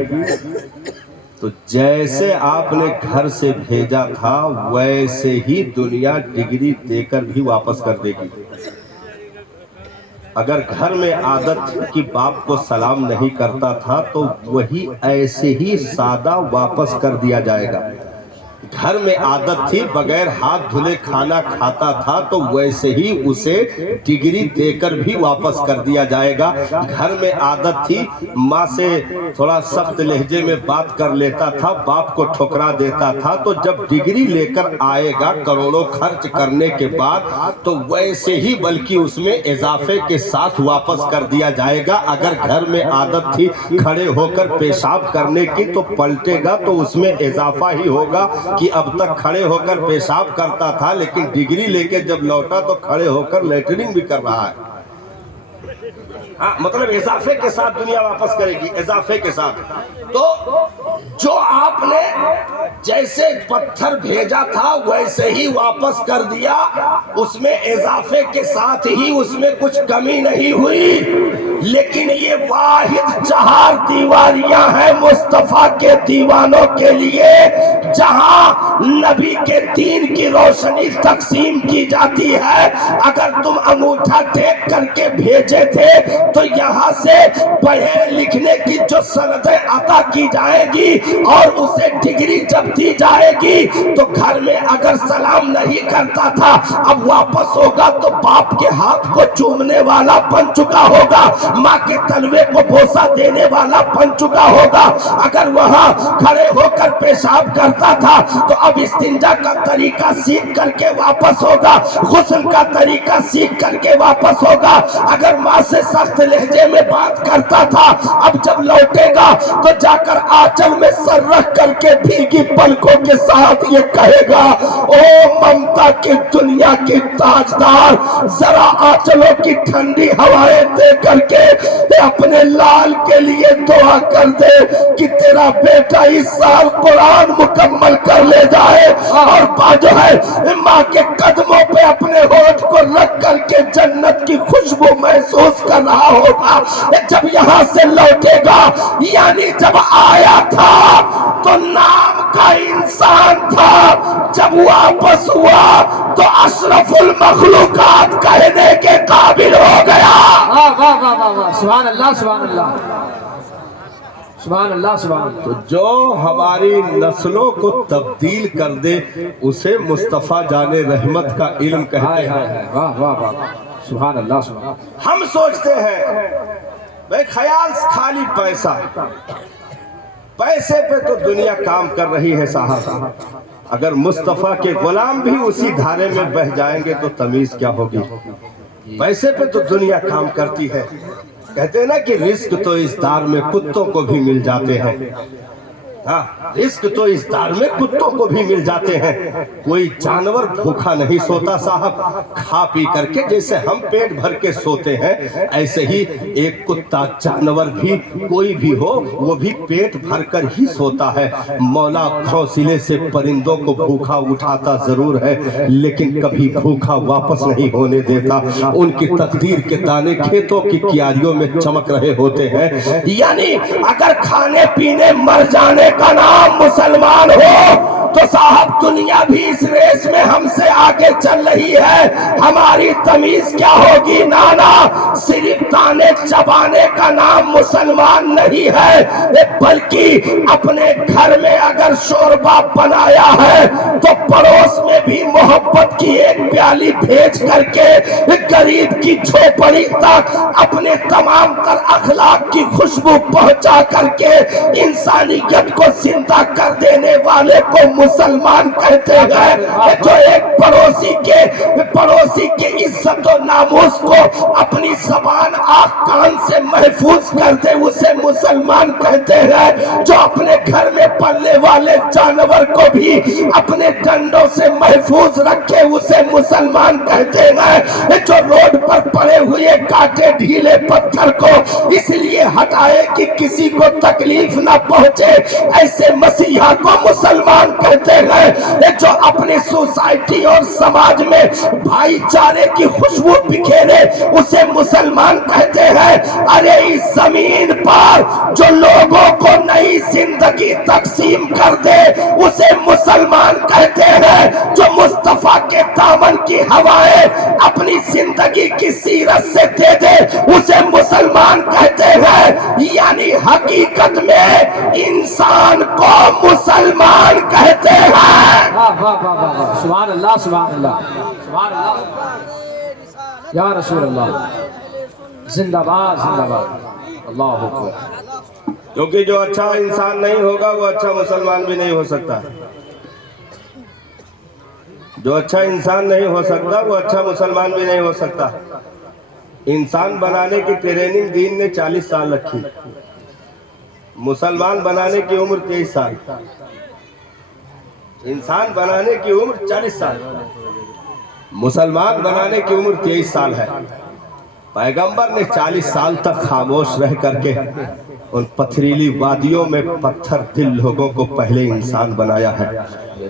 تو جیسے آپ نے گھر سے بھیجا تھا ویسے ہی دنیا ڈگری دے کر بھی واپس کر دے گی. اگر گھر میں عادت کہ باپ کو سلام نہیں کرتا تھا تو وہی ایسے ہی سادہ واپس کر دیا جائے گا. گھر میں عادت تھی بغیر ہاتھ دھلے کھانا کھاتا تھا تو ویسے ہی اسے ڈگری دے کر بھی واپس کر دیا جائے گا. گھر میں عادت تھی ماں سے تھوڑا سخت لہجے میں بات کر لیتا تھا, باپ کو ٹھکرا دیتا تھا, تو جب ڈگری لے کر آئے گا کروڑوں خرچ کرنے کے بعد تو ویسے ہی بلکہ اس میں اضافے کے ساتھ واپس کر دیا جائے گا. اگر گھر میں عادت تھی کھڑے ہو کر پیشاب کرنے کی تو پلٹے گا تو اس میں اضافہ ہی ہوگا کہ اب تک کھڑے ہو کر پیشاب کرتا تھا لیکن ڈگری لے کے جب لوٹا تو کھڑے ہو کر لیٹرنگ بھی کر رہا ہے. مطلب اضافے کے ساتھ دنیا واپس کرے گی, اضافے کے ساتھ. تو جو آپ نے جیسے پتھر بھیجا تھا ویسے ہی واپس کر دیا, اس میں اضافے کے ساتھ ہی اس میں کچھ کمی نہیں ہوئی. لیکن یہ واحد 4 دیواریاں ہیں مصطفیٰ کے دیوانوں کے لیے جہاں نبی کے دین کی روشنی تقسیم کی جاتی ہے. اگر تم انگوٹھا ٹیک کر کے بھیجے تھے تو یہاں سے پڑھے لکھنے کی جو سندیں عطا کی جائے گی اور اسے ڈگری جب دی جائے گی تو گھر میں اگر سلام نہیں کرتا تھا اب واپس ہوگا تو باپ کے ہاتھ کو چومنے والا بن چکا ہوگا, ماں کے تلوے کو بوسہ دینے والا بن چکا ہوگا. اگر وہاں کھڑے ہو کر پیشاب کرتا تھا تو اب استنجا کا طریقہ سیکھ کر کے واپس ہوگا, غسل کا طریقہ سیکھ کر کے واپس ہوگا. اگر ماں سے سخت لہجے میں بات کرتا تھا اب جب لوٹے گا تو جا کر آنچل میں سر رکھ کر کے بھیگی پلکوں کے ساتھ یہ کہے گا, او ممتا کی دنیا کی تاجدار, ذرا آنچلوں کی ٹھنڈی ہوائیں دے کر کے اپنے لال کے لیے دعا کر دے کہ تیرا بیٹا اس سال قرآن مکمل کر لے جائے اور جو ہے ماں کے قدموں پہ اپنے ہونٹ کو رکھ کر کے جنت کی خوشبو محسوس کر رہا ہوگا. جب یہاں سے لوٹے گا یعنی جب آیا تھا تو نام کا انسان تھا, جب واپس ہوا تو اشرف المخلوقات کہنے کے قابل ہو گیا. واہ واہ واہ واہ واہ, سبحان اللہ سبحان اللہ سبحان اللہ سبحان اللہ. تو جو ہماری نسلوں کو تبدیل کر دے اسے مصطفیٰ جان رحمت کا علم کہتے ہیں. واہ واہ واہ, سبحان اللہ سبحان اللہ. ہم سوچتے ہیں بھئی خیال خالی پیسہ, پیسے پہ تو دنیا کام کر رہی ہے صاحب. اگر مصطفیٰ کے غلام بھی اسی دھارے میں بہ جائیں گے تو تمیز کیا ہوگی. پیسے پہ تو دنیا کام کرتی ہے. کہتے ہیں نا کہ رزق تو اس دار میں کتوں کو بھی مل جاتے ہیں. ہاں, رزق تو اس دار میں کتوں کو بھی مل جاتے ہیں. کوئی جانور بھوکا نہیں سوتا صاحب, کھا پی کر کے جیسے ہم پیٹ بھر کے سوتے ہیں ایسے ہی ایک کتا جانور بھی کوئی بھی ہو وہ بھی پیٹ بھر کر ہی سوتا ہے. مولا گھونسلے سے پرندوں کو بھوکا اٹھاتا ضرور ہے لیکن کبھی بھوکا واپس نہیں ہونے دیتا. ان کی تقدیر کے دانے کھیتوں کی کیاریوں میں چمک رہے ہوتے ہیں. یعنی اگر کھانے پینے مر جانے کا نام مسلمان ہو تو صاحب دنیا بھی اس ریس میں ہم سے آگے چل رہی ہے. ہماری تمیز کیا ہوگی نانا, صرف دانے چبانے کا کا نام مسلمان نہیں ہے، بلکہ اپنے گھر میں اگر شوربہ بنایا ہے تو پڑوس میں بھی محبت کی ایک پیالی بھیج کر کے غریب کی جھوپڑی تک اپنے تمام تر اخلاق کی خوشبو پہنچا کر کے انسانیت کو زندہ کر دینے والے کو مسلمان کہتے ہیں۔ جو ایک پڑوسی کے عزت و ناموس کو اپنی زبان آنکھ کان سے محفوظ کر دے اسے مسلمان کہتے ہیں۔ جو اپنے گھر میں پلنے والے جانور کو بھی اپنے ڈنڈوں سے محفوظ رکھے اسے مسلمان کہتے ہیں۔ جو روڈ پر پڑے ہوئے کانٹے ڈھیلے پتھر کو اس لیے ہٹائے کہ کسی کو تکلیف نہ پہنچے ایسے مسیحا کو مسلمان کہتے ہیں۔ جو اپنی سوسائٹی اور سماج میں بھائی چارے کی خوشبو بکھیرے اسے مسلمان کہتے ہیں۔ ارے اس زمین پر جو لوگوں کو نئی زندگی تقسیم کر دے اسے مسلمان کہتے ہیں۔ جو مصطفیٰ کے دامن کی ہوائیں اپنی زندگی کی سیرت سے دے دے اسے مسلمان کہتے ہیں۔ یعنی حقیقت میں انسان کو مسلمان کہتے ہیں۔ واہ واہ واہ واہ واہ، سبحان اللہ سبحان اللہ سبحان اللہ، یا رسول اللہ، زندہ باد زندہ باد، اللہ اکبر۔ کیونکہ جو اچھا انسان نہیں ہوگا وہ اچھا مسلمان بھی نہیں ہو سکتا، جو اچھا انسان نہیں ہو سکتا وہ اچھا مسلمان بھی نہیں ہو سکتا۔ انسان بنانے کی ٹریننگ دین نے 40 سال رکھی، مسلمان بنانے کی عمر 23 سال، انسان بنانے کی عمر 40 سال، مسلمان بنانے کی عمر 23 سال ہے۔ پیغمبر نے 40 سال تک خاموش رہ کر کے ان پتھریلی وادیوں میں پتھر دل لوگوں کو پہلے انسان بنایا ہے۔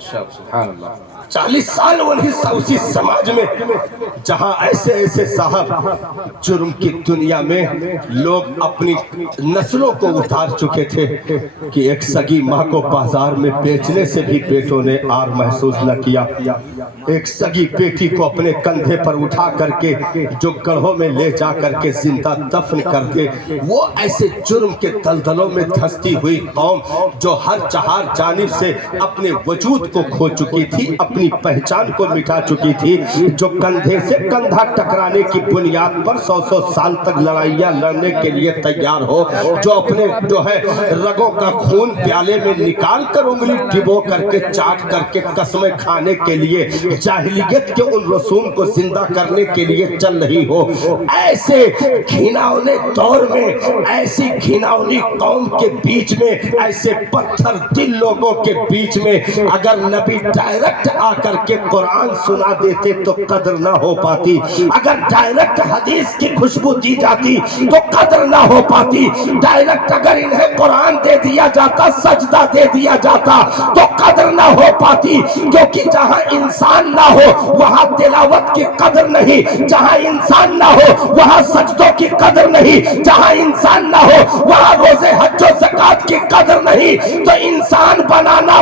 سبحان اللہ، 40 سال اسی سماج میں جہاں ایسے صاحب جرم کی دنیا میں لوگ اپنی نسلوں کو اتار چکے تھے کہ ایک سگی ماں کو بازار میں بیچنے سے بھی بیٹوں نے آر محسوس نہ کیا۔ ایک سگی بیٹی کو اپنے کندھے پر اٹھا کر کے جو گڑھوں میں لے جا کر کے زندہ دفن کر دے، وہ ایسے جرم کے دلدلوں میں دھستی ہوئی قوم جو ہر چہار جانب سے اپنے وجود کو کھو چکی تھی، اپنی پہچان کو مٹا چکی تھی، جو کندھے سے کندھا ٹکرانے کی بنیاد پر 100 سال تک لڑائیاں لڑنے کے لیے تیار ہو، جو اپنے رگوں کا خون پیالے میں نکال کر انگلی ڈبو کر کے چاٹ کر کے قسمیں کھانے کے لیے جاہلیت کے ان رسوم کو زندہ کرنے کے لیے چل رہی ہو۔ ایسے گھناؤنے دور میں، ایسی گھناؤنی قوم کے بیچ میں، ایسے پتھر دل لوگوں کے بیچ میں اگر نبی ڈائریکٹ آ کر کے قرآن سنا دیتے تو قدر نہ ہو پاتی، اگر ڈائریکٹ حدیث کی خوشبو دی جاتی تو قدر نہ ہو پاتی، ڈائریکٹ اگر انہیں قرآن دے دیا جاتا، سجدہ دے دیا جاتا تو قدر نہ ہو پاتی، کیونکہ جہاں انسان نہ ہو وہاں تلاوت کی قدر نہیں، جہاں انسان نہ ہو وہاں سجدوں کی قدر نہیں، جہاں انسان نہ ہو وہاں روزے حج و زکات کی قدر نہیں۔ تو انسان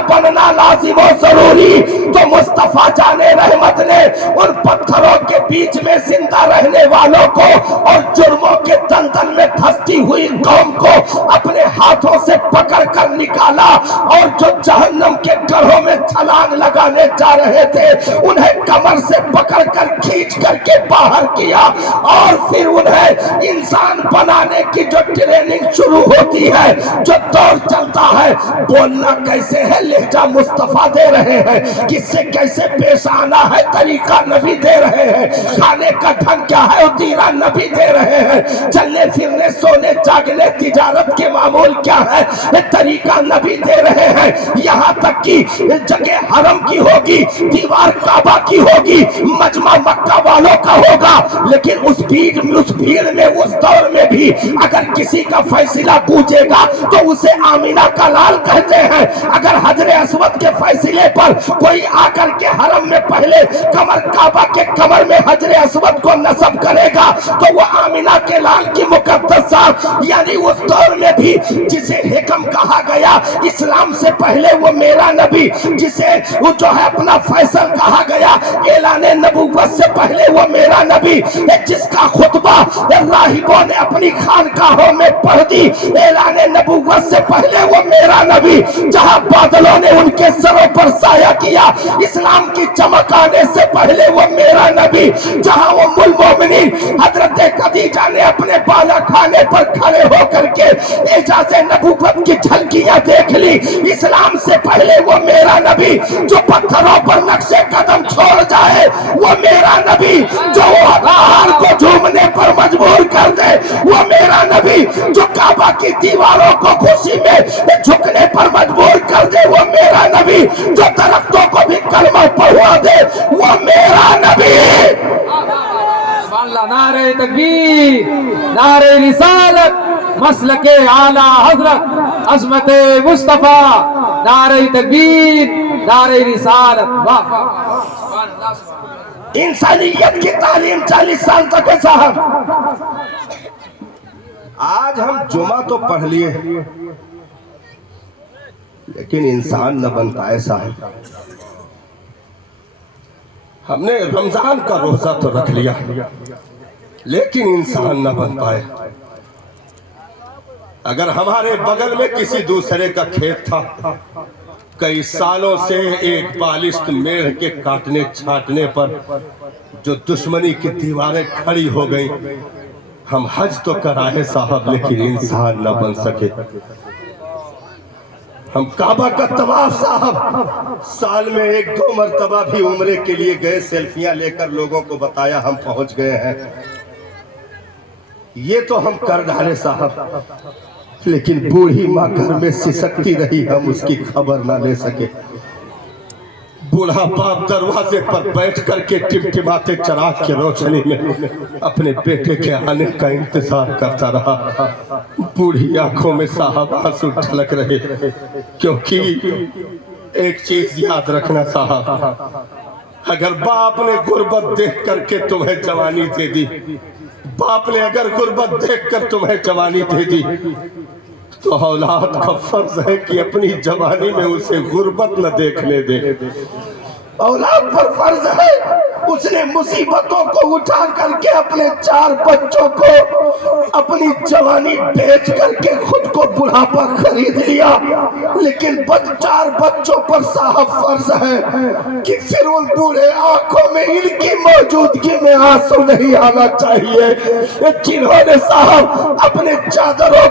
بننا لازم و ضروری، تو مصطفیٰ جان رحمت نے ان پتھروں کے بیچ میں زندہ رہنے والوں کو اور جرموں کے دلدل میں دھستی ہوئی قوم کو اپنے ہاتھوں سے پکڑ کر نکالا، اور جو جہنم کے گڑھوں میں چھلانگ لگانے جا رہے تھے انہیں کمر سے پکڑ کر کھینچ کر کے باہر کیا، اور پھر انہیں انسان بنانے کی جو ٹریننگ شروع ہوتی ہے، جو دور چلتا ہے، بولنا کیسے ہے لہجہ مصطفیٰ دے رہے ہیں، کس سے کیسے پیش آنا ہے طریقہ نبی دے رہے ہیں، کھانے کا ڈھنگ کیا ہے اتیرا نبی دے رہے ہیں، چلنے پھرنے سونے جاگنے تجارت کے معمول کیا ہے طریقہ نبی دے رہے ہیں۔ یہاں تک کہ جگہ حرم کی ہوگی، دیوار کعبہ کی ہوگی، مجمع مکہ والوں کا ہوگا، لیکن اس بھیڑ میں اس دور میں بھی اگر کسی کا فیصلہ گونجے گا تو اسے آمینہ کا لال کہتے ہیں۔ اگر حجر اسود کے فیصلے پر کوئی آ کر کے حرم میں پہلے کمر کعبہ کے کمر میں حجر اسود کو نصب کرے گا تو وہ آمینہ کے لال کی مقدس ذات، یعنی اس دور میں بھی جسے حکم کہا گیا اسلام سے پہلے وہ میرا نبی، جسے وہ جو ہے اپنا فیصل کہا گیا اعلان نبوت سے پہلے وہ میرا نبی، جس کا خود खुतबा राहिबों ने अपनी खानकाहों में पढ़ दी। ऐलान नबूवत से पहले वो मेरा नबी, जहां बादलों ने उनके सरों पर साया किया, इस्लाम की चमक आने से पहले वो मेरा नबी, जहां वो उम्मुल मोमिनीन हजरत खदीजा ने अपने बाला खाने पर खड़े होकर के एजाज़े नबूवत की झलकियां देख ली, इस्लाम से पहले वो मेरा नबी, जो पत्थरों पर नक्शे कदम छोड़ जाए, वो मेरा नबी, जो पहाड़ को झूमने पर मजबूर कर दे, वो मेरा नबी, जो काबा की दीवारों को खुशी में झुकने पर मजबूर कर दे, वो मेरा नबी, जो दरख्तों को भी कलमा पढ़वा दे, वो मेरा नबी। नारे तकबीर, नारे रिसालत, मसलके आला हजरत अजमत मुस्तफा, नारे तकबीर, नारे रिसालत। वाह वाह। इंसानियत की तालीम 40 साल तक है साहब। आज हम जुमा तो पढ़ लिए, लेकिन इंसान न बन पाए साहब। हमने रमजान का रोजा तो रख लिया, लेकिन इंसान न बन पाए। अगर हमारे बगल में किसी दूसरे का खेत था, कई सालों से एक बालिश्त मेढ़ के काटने छाटने पर जो दुश्मनी की दीवारें खड़ी हो गई, हम हज तो कराए साहब, लेकिन इंसान न बन सके। हम काबा का तवाफ साहब साल में 1-2 मरतबा भी उम्रे के लिए गए, सेल्फियां लेकर लोगों को बताया हम पहुंच गए हैं, ये तो हम कर डाले साहब, लेकिन बूढ़ी माँ घर में सिसकती रही, हम उसकी खबर ना ले सके। बूढ़ा बाप दरवाजे पर बैठ करके टिमटिमाते चिराग की रोशनी में अपने बेटे के आने का इंतजार करता रहा। बूढ़ी आंखों में साहब आंसू छलक रहे, क्योंकि एक चीज याद रखना साहब, अगर बाप ने गुर्बत देख करके तुम्हें जवानी दे दी, बाप ने अगर गुर्बत देख कर तुम्हें जवानी दे दी, तो औलाद का फर्ज है कि अपनी जवानी में उसे गुर्बत न देखने दे। औलाद पर फर्ज है, उसने मुसीबतों को उठा करके अपने 4 बच्चों को अपनी जवानी बेच करके खुद को बुढ़ापा खरीद लिया, लेकिन 4 बच्चों पर साहब फर्ज है कि फिर उन बूढ़े आंखों में इनकी मौजूदगी में आंसू नहीं आना चाहिए, जिन्होंने साहब अपने चादरों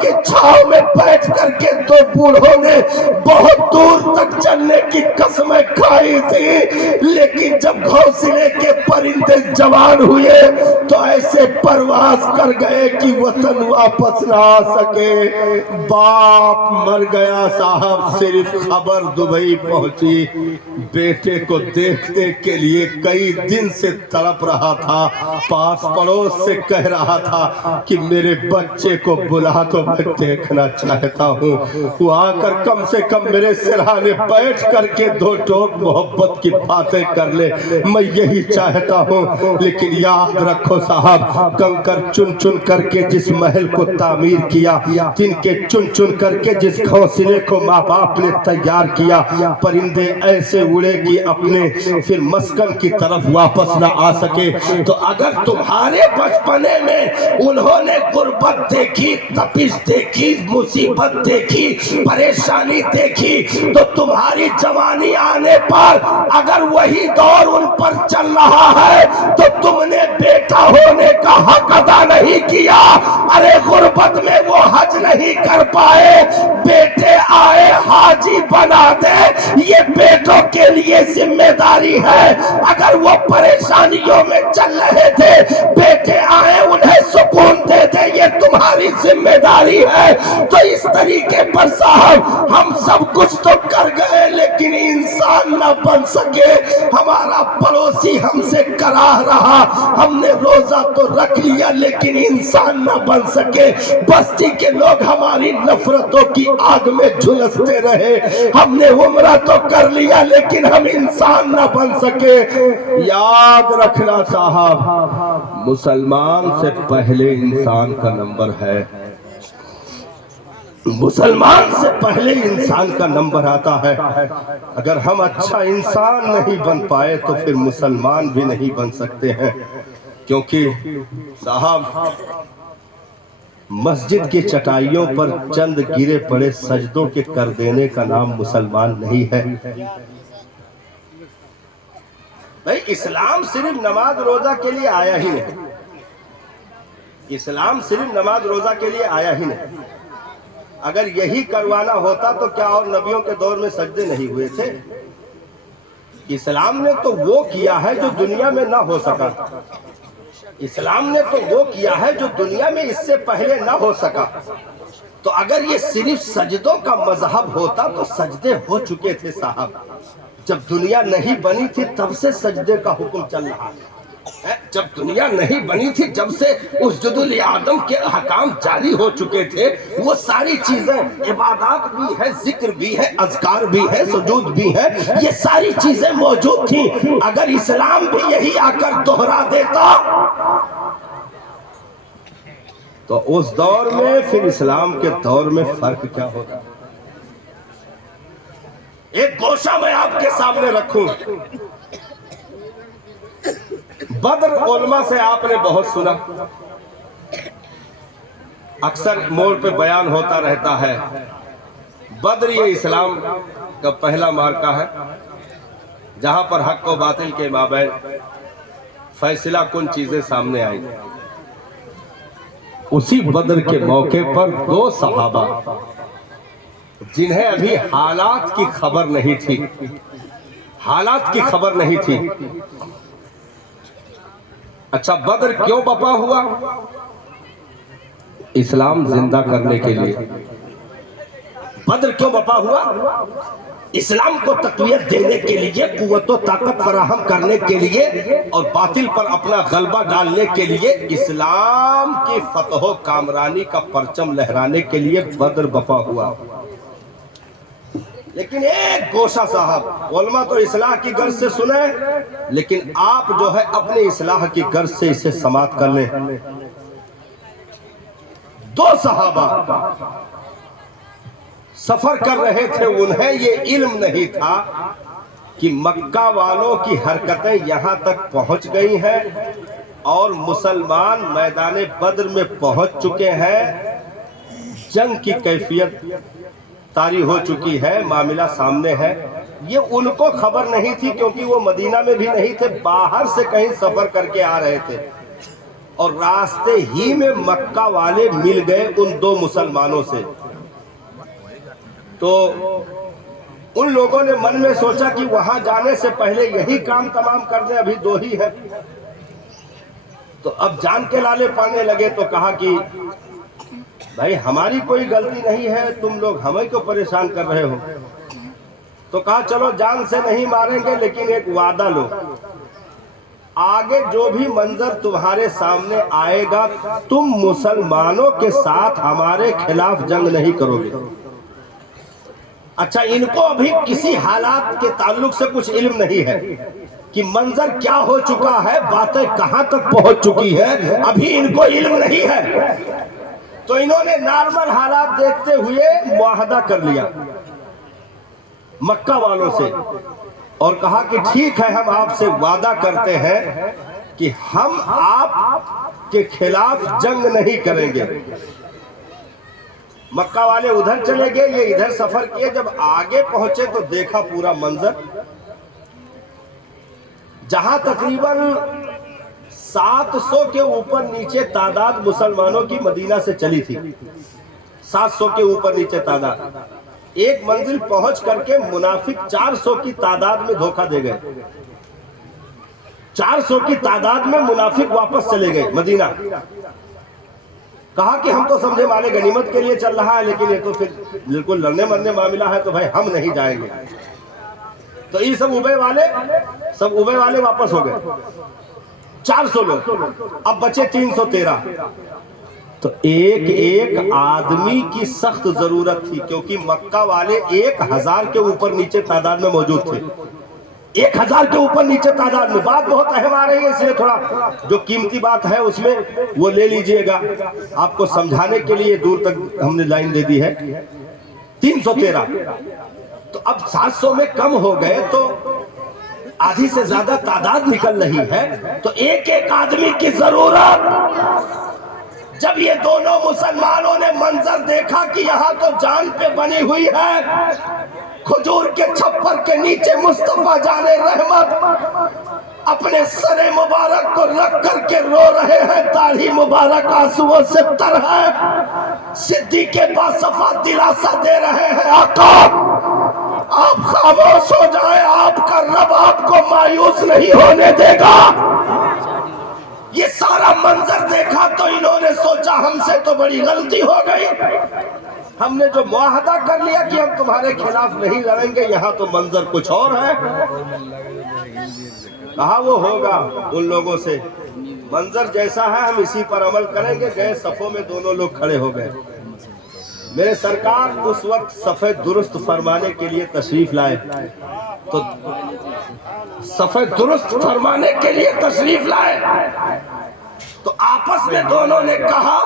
के छांव में बैठ करके 2 बूढ़ों ने बहुत दूर तक चलने की कसमें खाई थी, लेकिन जब घोंसले के परिंदे जवान हुए तो ऐसे परवास कर गए कि वतन वापस ना आ सके। बाप मर गया साहब, सिर्फ खबर दुबई पहुंची, बेटे को देखने के लिए कई दिन से तड़प रहा था, पास पड़ोस से कह रहा था कि मेरे बच्चे को बुला तो मैं देखना चाहता हूँ, वो आकर कम से कम मेरे सिरहाने बैठ करके 2 टोक मोहब्बत की बातें कर ले, मैं यही चाहता हूँ। लेकिन याद रखो साहब, कंकर चुन चुन करके जिस महल को तामीर किया, तिनके चुन चुन करके जिस घोंसले को माँ बाप ने तैयार किया, परिंदे ऐसे उड़े कि अपने फिर मस्कन की तरफ वापस ना आ सके। तो अगर तुम्हारे बचपने में उन्होंने गुर्बत देखी, तपिश देखी, मुसीबत देखी, परेशानी देखी, तो तुम्हारी जवानी आने पर अगर वही दौर उन पर चल रहा है तो तुमने बेटा होने का हक अदा नहीं किया। अरे गुर्बत में वो हज नहीं कर पाए, बेटे आए हाजी बना दे, ये बेटों के लिए जिम्मेदारी है। अगर वो परेशानियों में चल रहे थे, बेटे आए उन्हें सुकून दे दे, ये तुम्हारी जिम्मेदारी है। तो इस तरीके पर साहब हम सब कुछ तो कर गए, लेकिन इंसान न बन सके। हमारा पड़ोसी हमसे कराह रहा, हमने रोजा तो रख लिया, लेकिन इंसान न बन सके। बस्ती के लोग हमारी नफरतों की आग में झुलसते रहे, हमने उम्रा तो कर लिया, लेकिन हम इंसान न बन सके। याद रखना साहब, मुसलमान से पहले इंसान का नंबर है, मुसलमान से पहले इंसान का नंबर आता है। अगर हम अच्छा इंसान नहीं बन पाए तो फिर मुसलमान भी नहीं बन सकते हैं। क्योंकि साहब मस्जिद की चटाइयों पर चंद गिरे पड़े सजदों के कर देने का नाम मुसलमान नहीं है। भाई इस्लाम सिर्फ नमाज रोजा के लिए आया ही नहीं, इस्लाम सिर्फ नमाज रोजा के लिए आया ही नहीं। अगर यही करवाना होता तो क्या और नबियों के दौर में सजदे नहीं हुए थे? इस्लाम ने तो वो किया है जो दुनिया में ना हो सका, इस्लाम ने तो वो किया है जो दुनिया में इससे पहले ना हो सका। तो अगर ये सिर्फ सजदों का मजहब होता तो सजदे हो चुके थे साहब। जब दुनिया नहीं बनी थी तब से सजदे का हुक्म चल रहा है। जब दुनिया नहीं बनी थी जब से उसजुदुल आदम के हकाम जारी हो चुके थे। वो सारी चीजें, इबादत भी है, जिक्र भी है, अज़कार भी है, सुजूद भी है, ये सारी चीजें मौजूद थी। अगर इस्लाम भी यही आकर दोहरा देता तो उस दौर में फिर इस्लाम के दौर में फर्क क्या होगा? एक गोशा मैं आपके सामने रखूं। बद्र उलमा से आपने बहुत सुना, अक्सर मोड़ पे बयान होता रहता है। बद्र ये इस्लाम का पहला मार्का है जहां पर हक और बातिल के माबैन फैसला कुन चीजें सामने आई। उसी बद्र के मौके पर दो सहाबा जिन्हें अभी हालात की खबर नहीं थी, हालात की खबर नहीं थी। अच्छा, बद्र क्यों बपा हुआ? इस्लाम जिंदा करने के लिए। बद्र क्यों बपा हुआ? इस्लाम को तक़वियत देने के लिए, कुव्वत और ताकत फराहम करने के लिए और बातिल पर अपना गलबा डालने के लिए, इस्लाम की फतह कामरानी का परचम लहराने के लिए बद्र बपा हुआ। लेकिन एक गोशा साहब, उलमा तो इस्लाह की गर्ज से सुने, लेकिन आप जो है अपने इस्लाह की गर्ज से इसे समात कर लें। दो सहाबा सफर कर रहे थे, उन्हें ये इल्म नहीं था कि मक्का वालों की हरकतें यहां तक पहुंच गई हैं और मुसलमान मैदान बद्र में पहुंच चुके हैं। जंग की कैफियत तारी हो चुकी है, मामला सामने है। ये उनको खबर नहीं थी क्योंकि वो मदीना में भी नहीं थे, बाहर से कहीं सफर करके आ रहे थे और रास्ते ही में मक्का वाले मिल गए उन दो मुसलमानों से। तो उन लोगों ने मन में सोचा कि वहां जाने से पहले यही काम तमाम कर दें, अभी दो ही है। तो अब जान के लाले पाने लगे तो कहा कि भाई हमारी कोई गलती नहीं है, तुम लोग हमें क्यों परेशान कर रहे हो? तो कहा चलो जान से नहीं मारेंगे, लेकिन एक वादा लो, आगे जो भी मंजर तुम्हारे सामने आएगा तुम मुसलमानों के साथ हमारे खिलाफ जंग नहीं करोगे। अच्छा, इनको अभी किसी हालात के ताल्लुक से कुछ इल्म नहीं है कि मंजर क्या हो चुका है, बातें कहां तक पहुंच चुकी है, अभी इनको इल्म नहीं है। तो इन्होंने नॉर्मल हालात देखते हुए मुआहदा कर लिया मक्का वालों से और कहा कि ठीक है, हम आपसे वादा करते हैं कि हम आपके खिलाफ जंग नहीं करेंगे। मक्का वाले उधर चले गए, ये इधर सफर किए। जब आगे पहुंचे तो देखा पूरा मंजर, जहां तकरीबन 700 के ऊपर नीचे तादाद मुसलमानों की मदीना से चली थी। 700 के ऊपर नीचे तादाद। एक मंजिल पहुंच करके मुनाफिक 400 की तादाद में धोखा दे गए। 400 की तादाद में मुनाफिक वापस चले गए मदीना। कहा कि हम तो समझे माले गनीमत के लिए चल रहा है, लेकिन ये तो फिर बिल्कुल लड़ने मरने मामला है, तो भाई हम नहीं जाएंगे। तो ये सब उबे वाले वापस हो गए। 400 लोग, अब बचे 313। तो एक एक आदमी की सख्त जरूरत थी, क्योंकि मक्का वाले 1000 के ऊपर नीचे तादाद में मौजूद थे। 1000 के ऊपर नीचे तादाद में। बात बहुत अहम आ रही है, इसलिए थोड़ा जो कीमती बात है उसमें वो ले लीजिएगा, आपको समझाने के लिए दूर तक हमने लाइन दे दी है। 313। तो अब 700 में कम हो गए, तो आधी से ज्यादा तादाद निकल रही है, तो एक एक आदमी की जरूरत। जब ये दोनों मुसलमानों ने मंजर देखा कि यहाँ तो जान पे बनी हुई है, खजूर के छप्पर के नीचे मुस्तफा जाने रहमत अपने सरे मुबारक को रख करके रो रहे हैं, दाढ़ी मुबारक आंसुओं से तर है। सिद्दीक़ बासफा दिलासा दे रहे हैं, आका आप खामोश हो जाए, आपका रब आपको मायूस नहीं होने देगा। ये सारा मंजर देखा तो इन्होंने सोचा हमसे तो बड़ी गलती हो गई, हमने जो मुआहदा कर लिया कि हम तुम्हारे खिलाफ नहीं लड़ेंगे, यहाँ तो मंजर कुछ और है। कहा वो होगा उन लोगों से, मंजर जैसा है हम इसी पर अमल करेंगे। गए सफों में दोनों लोग खड़े हो गए। मेरे सरकार उस वक्त सफे दुरुस्त फरमाने के लिए तशरीफ लाए, तो सफे दुरुस्त फरमाने के लिए तशरीफ लाए तो आपस में दोनों ने कहा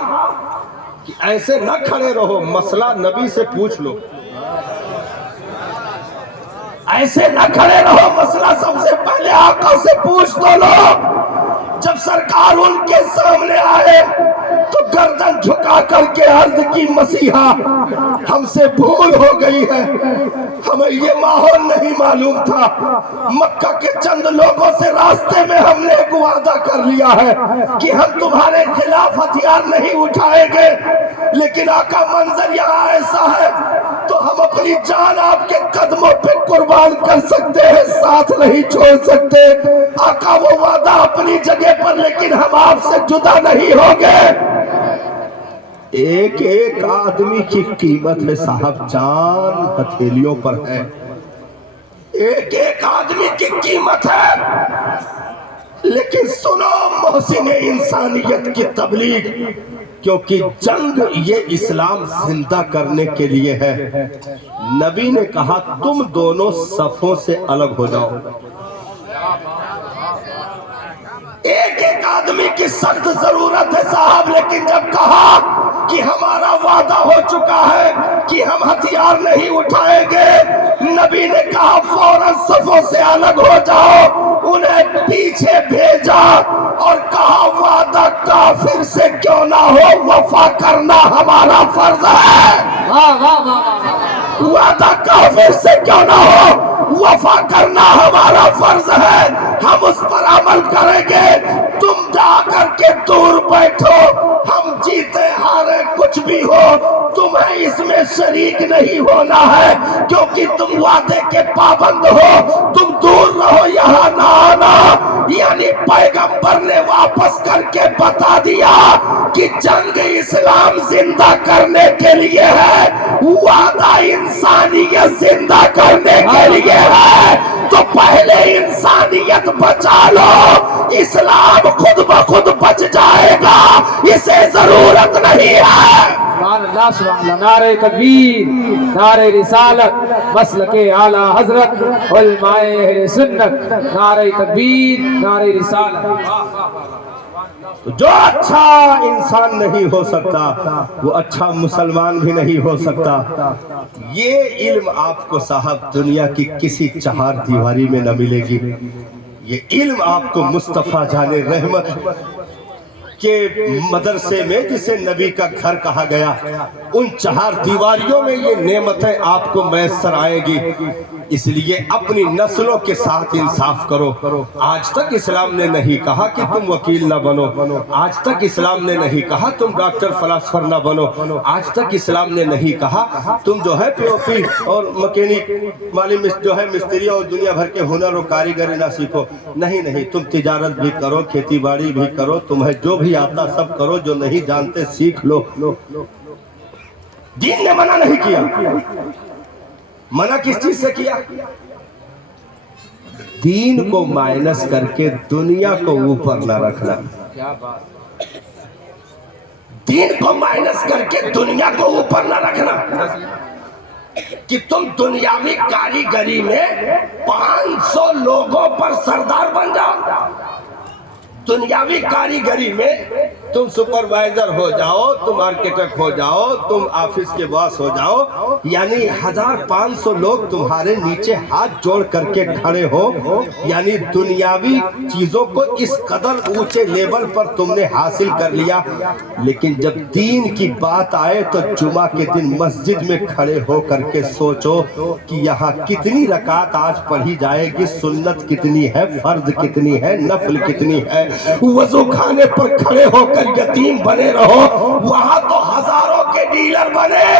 कि ऐसे न खड़े रहो, मसला नबी से पूछ लो। ऐसे न खड़े रहो, मसला सबसे पहले आका से पूछ तो लो। जब सरकार उनके सामने आए तो गर्दन झुका करके अर्ज की, मसीहा हमसे भूल हो गई है, हमें ये माहौल नहीं मालूम था। मक्का के चंद लोगों से रास्ते में हमने एक वादा कर लिया है कि हम तुम्हारे खिलाफ हथियार नहीं उठाएंगे, लेकिन आका मंजर यहाँ ऐसा है तो हम अपनी जान आपके कदमों पे कुर्बान कर सकते हैं, साथ नहीं छोड़ सकते। आका वो वादा अपनी जगह पर, लेकिन हम आपसे जुदा नहीं होंगे। एक एक आदमी की कीमत है साहब, जान हथेलियों पर है, एक एक आदमी की कीमत है। लेकिन सुनो मोहसिन इंसानियत की तबलीग, क्योंकि जंग ये इस्लाम जिंदा करने के लिए है। नबी ने कहा तुम दोनों सफों से अलग हो जाओ। एक एक आदमी की सख्त जरूरत है साहब, लेकिन जब कहा कि हमारा वादा हो चुका है कि हम हथियार नहीं उठाएंगे, नबी ने कहा फौरन सफों से अलग हो जाओ। उन्हें पीछे भेजा और कहा वादा काफिर से क्यों ना हो, वफा करना हमारा फर्ज है। वादा काफिर से क्यों ना हो, वफा करना हमारा फर्ज है, हम उस पर अमल करेंगे। तुम जा करके दूर बैठो, हम जीते हारे कुछ भी हो, तुम्हें इसमें शरीक नहीं होना है, क्योंकि तुम वादे के पाबंद हो, तुम दूर रहो, यहाँ ना आना। यानी पैगंबर ने वापस करके बता दिया कि जंग इस्लाम जिंदा करने के लिए है, वादा इंसानियत जिंदा करने के लिए है। तो पहले इंसानियत बचा लो, इस्लाम खुद ब खुद बच जाएगा, इसे जरूरत नहीं है। नारे तकबीर, नारे रिसालत, मसलके आला हजरत, उलमाए अहले सुन्नत, नारे तकबीर, नारे रिसालत। जो अच्छा इंसान नहीं हो सकता वो अच्छा मुसलमान भी नहीं हो सकता। ये इल्म आपको साहब दुनिया की किसी चहार दीवारी में न मिलेगी। ये इल्म आपको मुस्तफा जाने रहमत के मदरसे में, जिसे नबी का घर कहा गया, उन चहार दीवारियों में ये नेमतें आपको मैसर आएगी। इसलिए अपनी नस्लों के साथ इंसाफ करो। आज तक इस्लाम ने नहीं कहा कि तुम वकील न बनो, आज तक इस्लाम ने नहीं कहा तुम डॉक्टर फलासफर न बनो, आज तक इस्लाम ने नहीं कहा तुम जो है पीओपी और मैकेनिक वाली जो है मिस्त्री और दुनिया भर के हुनर और कारीगरी ना सीखो। नहीं नहीं, तुम तिजारत भी करो, खेती बाड़ी भी करो, तुम्हें जो भी आता सब करो, जो नहीं जानते सीख लो। दीन ने मना नहीं किया। मना किस चीज से किया? दीन को माइनस करके दुनिया को ऊपर न रखना। दीन को माइनस करके दुनिया को ऊपर न रखना कि तुम दुनियावी कारीगरी में 500 लोगों पर सरदार बन जाओ। दुनियावी कारीगरी में तुम सुपरवाइजर हो जाओ, तुम आर्किटेक्ट हो जाओ, तुम ऑफिस के बॉस हो जाओ, यानी 1500 लोग तुम्हारे नीचे हाथ जोड़ करके खड़े हो, यानी दुनियावी चीजों को इस कदर ऊंचे लेवल पर तुमने हासिल कर लिया। लेकिन जब दीन की बात आए तो जुमा के दिन मस्जिद में खड़े हो करके सोचो कि यहाँ कितनी रकात आज पढ़ी जाएगी, सुन्नत कितनी है, फर्ज कितनी है, नफल कितनी है। वजू खाने पर खड़े होकर यतीम बने रहो, वहां तो हजारों के डीलर बने,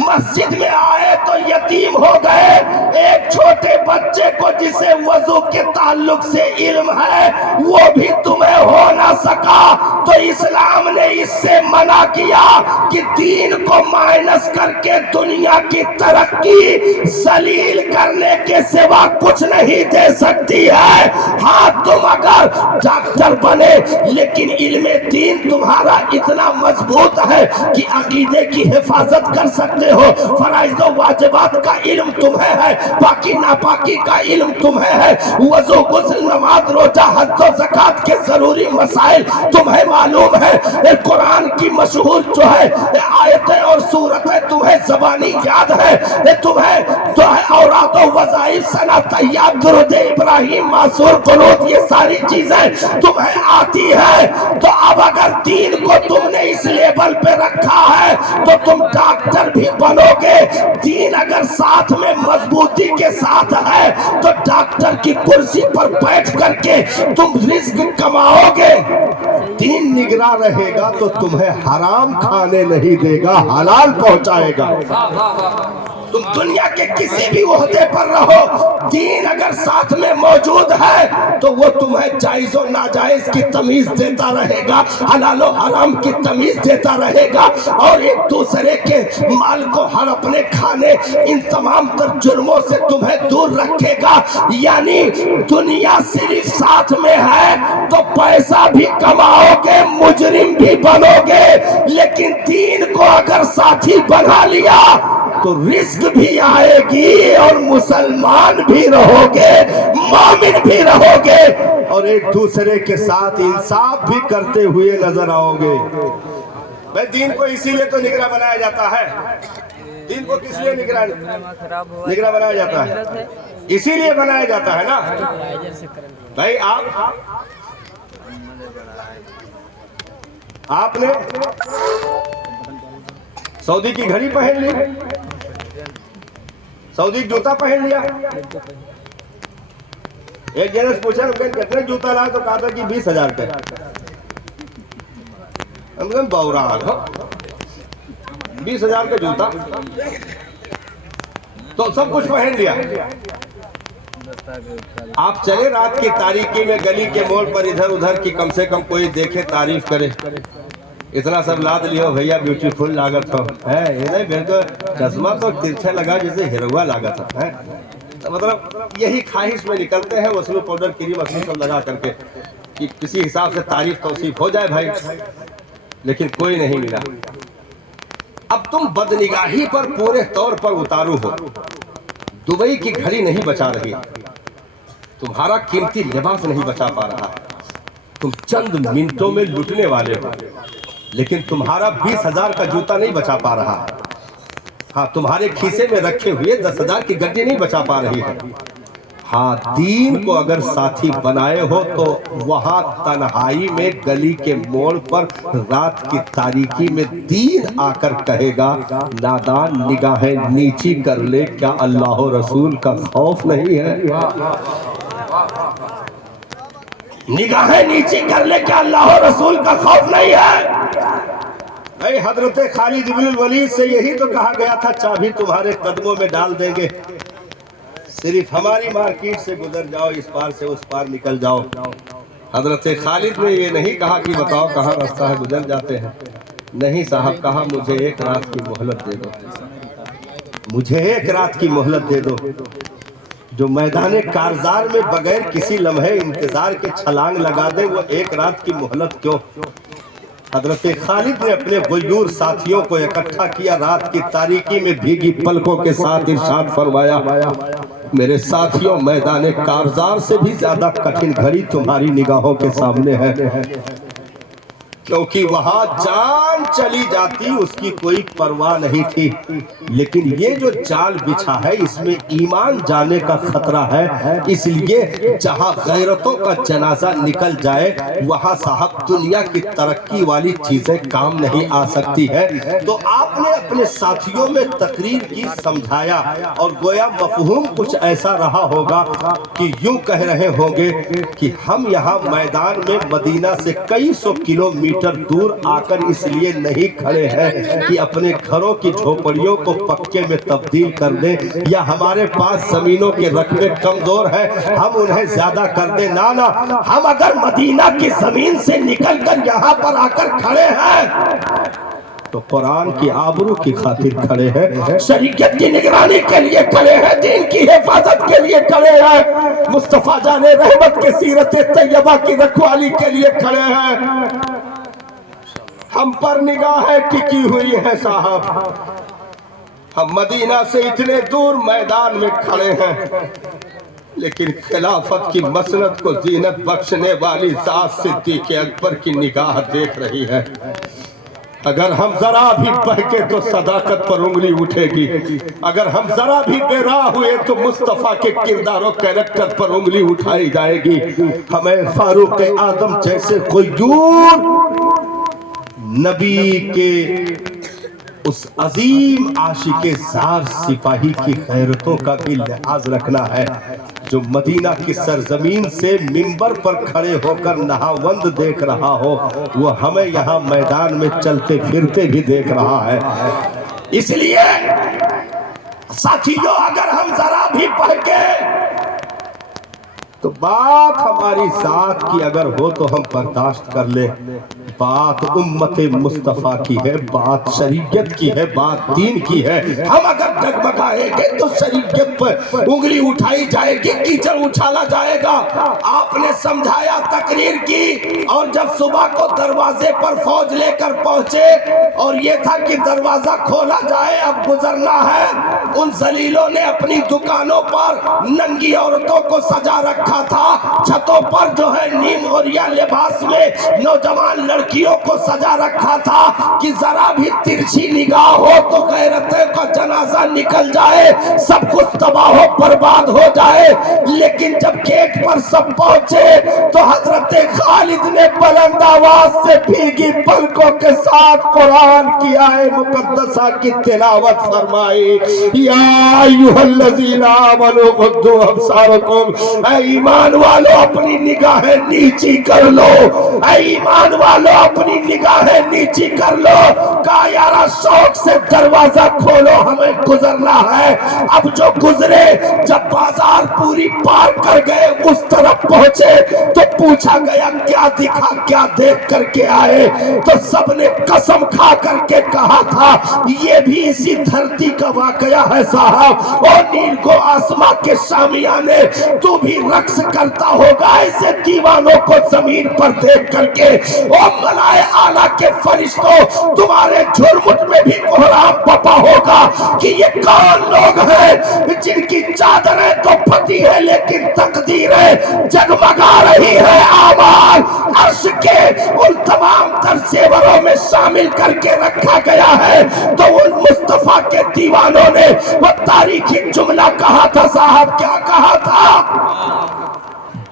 मस्जिद में आए तो यतीम हो गए। एक छोटे बच्चे को जिसे वजू के ताल्लुक से इल्म है वो भी तुम्हें हो ना सका, तो इस्लाम ने इससे मना किया कि दीन को माइनस करके दुनिया की तरक्की जलील करने के सिवा कुछ नहीं दे सकती है। हाँ, तुम अगर डॉक्टर बने लेकिन इल्मे दीन तुम्हारा इतना मजबूत है कि अकीदे की हिफाजत कर सकते हो, फराइज व वाजिबात का इल्म तुम्हें है, बाकी नापाकी का इल्म तुम्हें है, वज़ू गुस्ल नमाज रोजा हज व ज़कात के जरूरी मसाइल तुम्हें मालूम है, कुरान की मशहूर जो है आयतें और सूरतें तुम्हें ज़बानी याद है, तुम्हें जो है औरात व वज़ाइफ सना तैयार दुरूद इब्राहिम मासूर कुनूत ये सारी चीजें तुम्हें आती है। तो अब अगर दीन को तुमने इस लेवल पे रखा है तो तुम डॉक्टर भी बनोगे। दीन अगर साथ में मजबूती के साथ है तो डॉक्टर की कुर्सी पर बैठ करके तुम रिस्क कमाओगे। दीन निगरां रहेगा तो तुम्हें हराम खाने नहीं देगा, हलाल पहुंचाएगा। तुम दुनिया के किसी भी ओहदे पर रहो, दीन अगर साथ में मौजूद है तो वो तुम्हें जायज़ और नाजायज की तमीज देता रहेगा, हलाल और हराम की तमीज देता रहेगा, और एक दूसरे के माल को हड़पने खाने इन तमाम तर जुर्मों से तुम्हें दूर रखेगा। यानी दुनिया सिर्फ साथ में है तो पैसा भी कमाओगे, मुजरिम भी बनोगे, लेकिन दीन को अगर साथी बना लिया तो रिस्क भी आएगी और मुसलमान भी रहोगे, मोमिन भी रहोगे, और एक दूसरे के साथ इंसाफ भी करते हुए नजर आओगे। भाई दीन को इसीलिए तो निगरां बनाया जाता है। दीन को किस लिए निगरां बनाया जाता है? इसीलिए बनाया जाता है ना। भाई आपने सऊदी की घड़ी पहन ली, सऊदी जूता पहन लिया। एक जने से पूछा कितने जूता लाए तो कहा था कि 20,000 का। हम बौरा 20,000 का जूता तो सब कुछ पहन लिया। आप चले रात की तारीकी में गली के मोड़ पर इधर उधर की कम से कम कोई देखे, तारीफ करे, इतना सब लाद लियो भैया ब्यूटीफुल लागत हो है, नहीं फिर तो चश्मा तो तिरछा लगा जैसे हिरवा लागत है। तो मतलब यही ख्वाहिश में निकलते हैं, वसलू पाउडर क्रीम असली सब लगा करके कि किसी हिसाब से तारीफ तौसीफ हो जाए भाई, लेकिन कोई नहीं मिला। अब तुम बदनिगाही पर पूरे तौर पर उतारू हो। दुबई की घड़ी नहीं बचा रही, तुम्हारा कीमती लिबास नहीं बचा पा रहा, तुम चंद मिनटों में लुटने वाले हो, लेकिन तुम्हारा 20,000 का जूता नहीं बचा पा रहा। हाँ, तुम्हारे खीसे में रखे हुए 10,000 की गड्डी नहीं बचा पा रही है। हाँ, दीन को अगर साथी बनाए हो तो वहां तन्हाई में गली के मोड़ पर रात की तारीकी में दीन आकर कहेगा, नादान निगाहें नीची कर ले, क्या अल्लाह और रसूल का खौफ नहीं है? निगाहें नीची कर ले, क्या अल्लाह और रसूल का खौफ नहीं है? भाई हजरत खालिद इब्नुल वलीद से यही तो कहा गया था, चाबी तुम्हारे कदमों में डाल देंगे, सिर्फ हमारी मार्केट से गुजर जाओ, इस पार से उस पार निकल जाओ। हजरत खालिद ने ये नहीं कहा कि बताओ कहाँ रास्ता है, गुजर जाते हैं। नहीं साहब, कहा मुझे एक रात की मोहलत दे दो, मुझे एक रात की मोहलत दे दो। जो मैदान कारजार में बगैर किसी लम्हे इंतजार के छलांग लगा दे, वो एक रात की मोहलत क्यों? हजरत खालिद ने अपने गुयूर साथियों को इकट्ठा किया, रात की तारीकी में भीगी पलकों के साथ इरशाद फरमाया, मेरे साथियों, मैदान कारजार से भी ज्यादा कठिन घड़ी तुम्हारी निगाहों के सामने है। क्योंकि वहां जान चली जाती उसकी कोई परवाह नहीं थी, लेकिन ये जो जाल बिछा है इसमें ईमान जाने का खतरा है, इसलिए जहां गैरतों का जनाजा निकल जाए वहां साहब दुनिया की तरक्की वाली चीजें काम नहीं आ सकती है। तो आपने अपने साथियों में तकरीर की, समझाया, और गोया मफहूम कुछ ऐसा रहा होगा कि यूं कह रहे होंगे कि हम यहाँ मैदान में मदीना से कई सौ किलोमीटर दूर आकर इसलिए नहीं खड़े हैं कि अपने घरों की झोपड़ियों को पक्के में तब्दील कर दें, या हमारे पास जमीनों के रकबे कमजोर हैं हम उन्हें ज्यादा कर दें। ना ना, हम अगर मदीना की जमीन से निकलकर यहाँ पर आकर खड़े हैं तो कुरान की आबरू की खातिर खड़े हैं, शरीयत की निगरानी के लिए खड़े हैं, दीन की हिफाजत के लिए खड़े हैं, मुस्तफा जाने रहमत के सीरत तैयबा की रखवाली के लिए खड़े हैं। हम पर निगाहें टिकी हुई है साहब, हम मदीना से इतने दूर मैदान में खड़े हैं, लेकिन खिलाफत की मसनद को जीनत बख्शने वाली जात सिद्दीक़ अकबर की निगाह देख रही है। अगर हम जरा भी बहके तो सदाकत पर उंगली उठेगी, अगर हम जरा भी बेराह हुए तो मुस्तफा के किरदार और कैरेक्टर पर उंगली उठाई जाएगी। हमें फारूक आदम जैसे कोई नबी के उस अजीम आशिके जार सिपाही की गैरतों का भी लिहाज रखना है, जो मदीना की सरजमीन से मिंबर पर खड़े होकर नहावंद देख रहा हो, वो हमें यहाँ मैदान में चलते फिरते भी देख रहा है। इसलिए साथियों, अगर हम जरा भी बहके तो बात हमारी साथ की अगर हो तो हम बर्दाश्त कर ले, बात उम्मत मुस्तफा की है, बात शरीयत की है, बात दीन की है। हम अगर डगमगाएंगे तो शरीयत पर उंगली उठाई जाएगी, कीचड़ उछाला जाएगा। आपने समझाया, तकरीर की, और जब सुबह को दरवाजे पर फौज लेकर पहुंचे और ये था कि दरवाजा खोला जाए, अब गुजरना है, उन जलीलों ने अपनी दुकानों पर नंगी औरतों को सजा रखा था, छतों पर जो है नीम और या लिबास में नौजवान लड़कियों को सजा रखा था कि जरा भी तिरछी निगाह हो तो गैरतें का जनाजा निकल जाए, सब कुछ तबाह हो बर्बाद हो जाए। लेकिन जब गेट पर सब पहुंचे तो हजरत खालिद ने बुलंद आवाज से भीगी पलकों के साथ कुरान की आए मुकद्दसा की तिलावत फरमाई, या अय्युहल्लज़ीना आमनू गुद्दू अब्सारकुम, ईमान वालों अपनी निगाहें नीची कर लो, ईमान वालों अपनी निगाहें नीची कर लो। कहा यारा शौक से दरवाजा खोलो, हमें गुजरना है। अब जो गुजरे, जब बाजार पूरी पार कर गए, उस तरफ पहुंचे तो पूछा गया क्या दिखा, क्या देख करके आए, तो सबने कसम खा करके कहा था ये भी इसी धरती का वाकया है साहब। और नील को आसमां के शामियाने, तू भी रक्स करता होगा ऐसे दीवानों को जमीन पर देख करके। ओ मलाए आला के फरिश्तों, तुम्हारे झुरमुट में भी कोहराम पपा होगा कि ये कौन लोग हैं जिनकी चादरें तो फटी है लेकिन तकदीरें जगमगा रही है। आमाल अर्श के उन तमाम तर जेवरों में शामिल करके रखा गया है। तो उन मुस्तफा के दीवानों ने वो तारीखी जुमला कहा था साहब, क्या कहा था?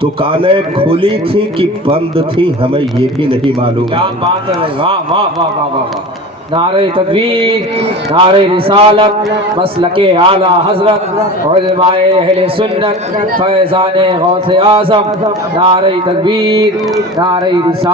दुकानें खुली थी कि बंद थी हमें ये भी नहीं मालूम। क्या बात है, वाह वाह वाह वाह वाह। नारे तकबीर, नारे रिसालत, मसलके आला हजरत, उलमाए अहले सुन्नत, फैज़ाने गौसे आज़म। नारे तकबीर, नारे रिसालत।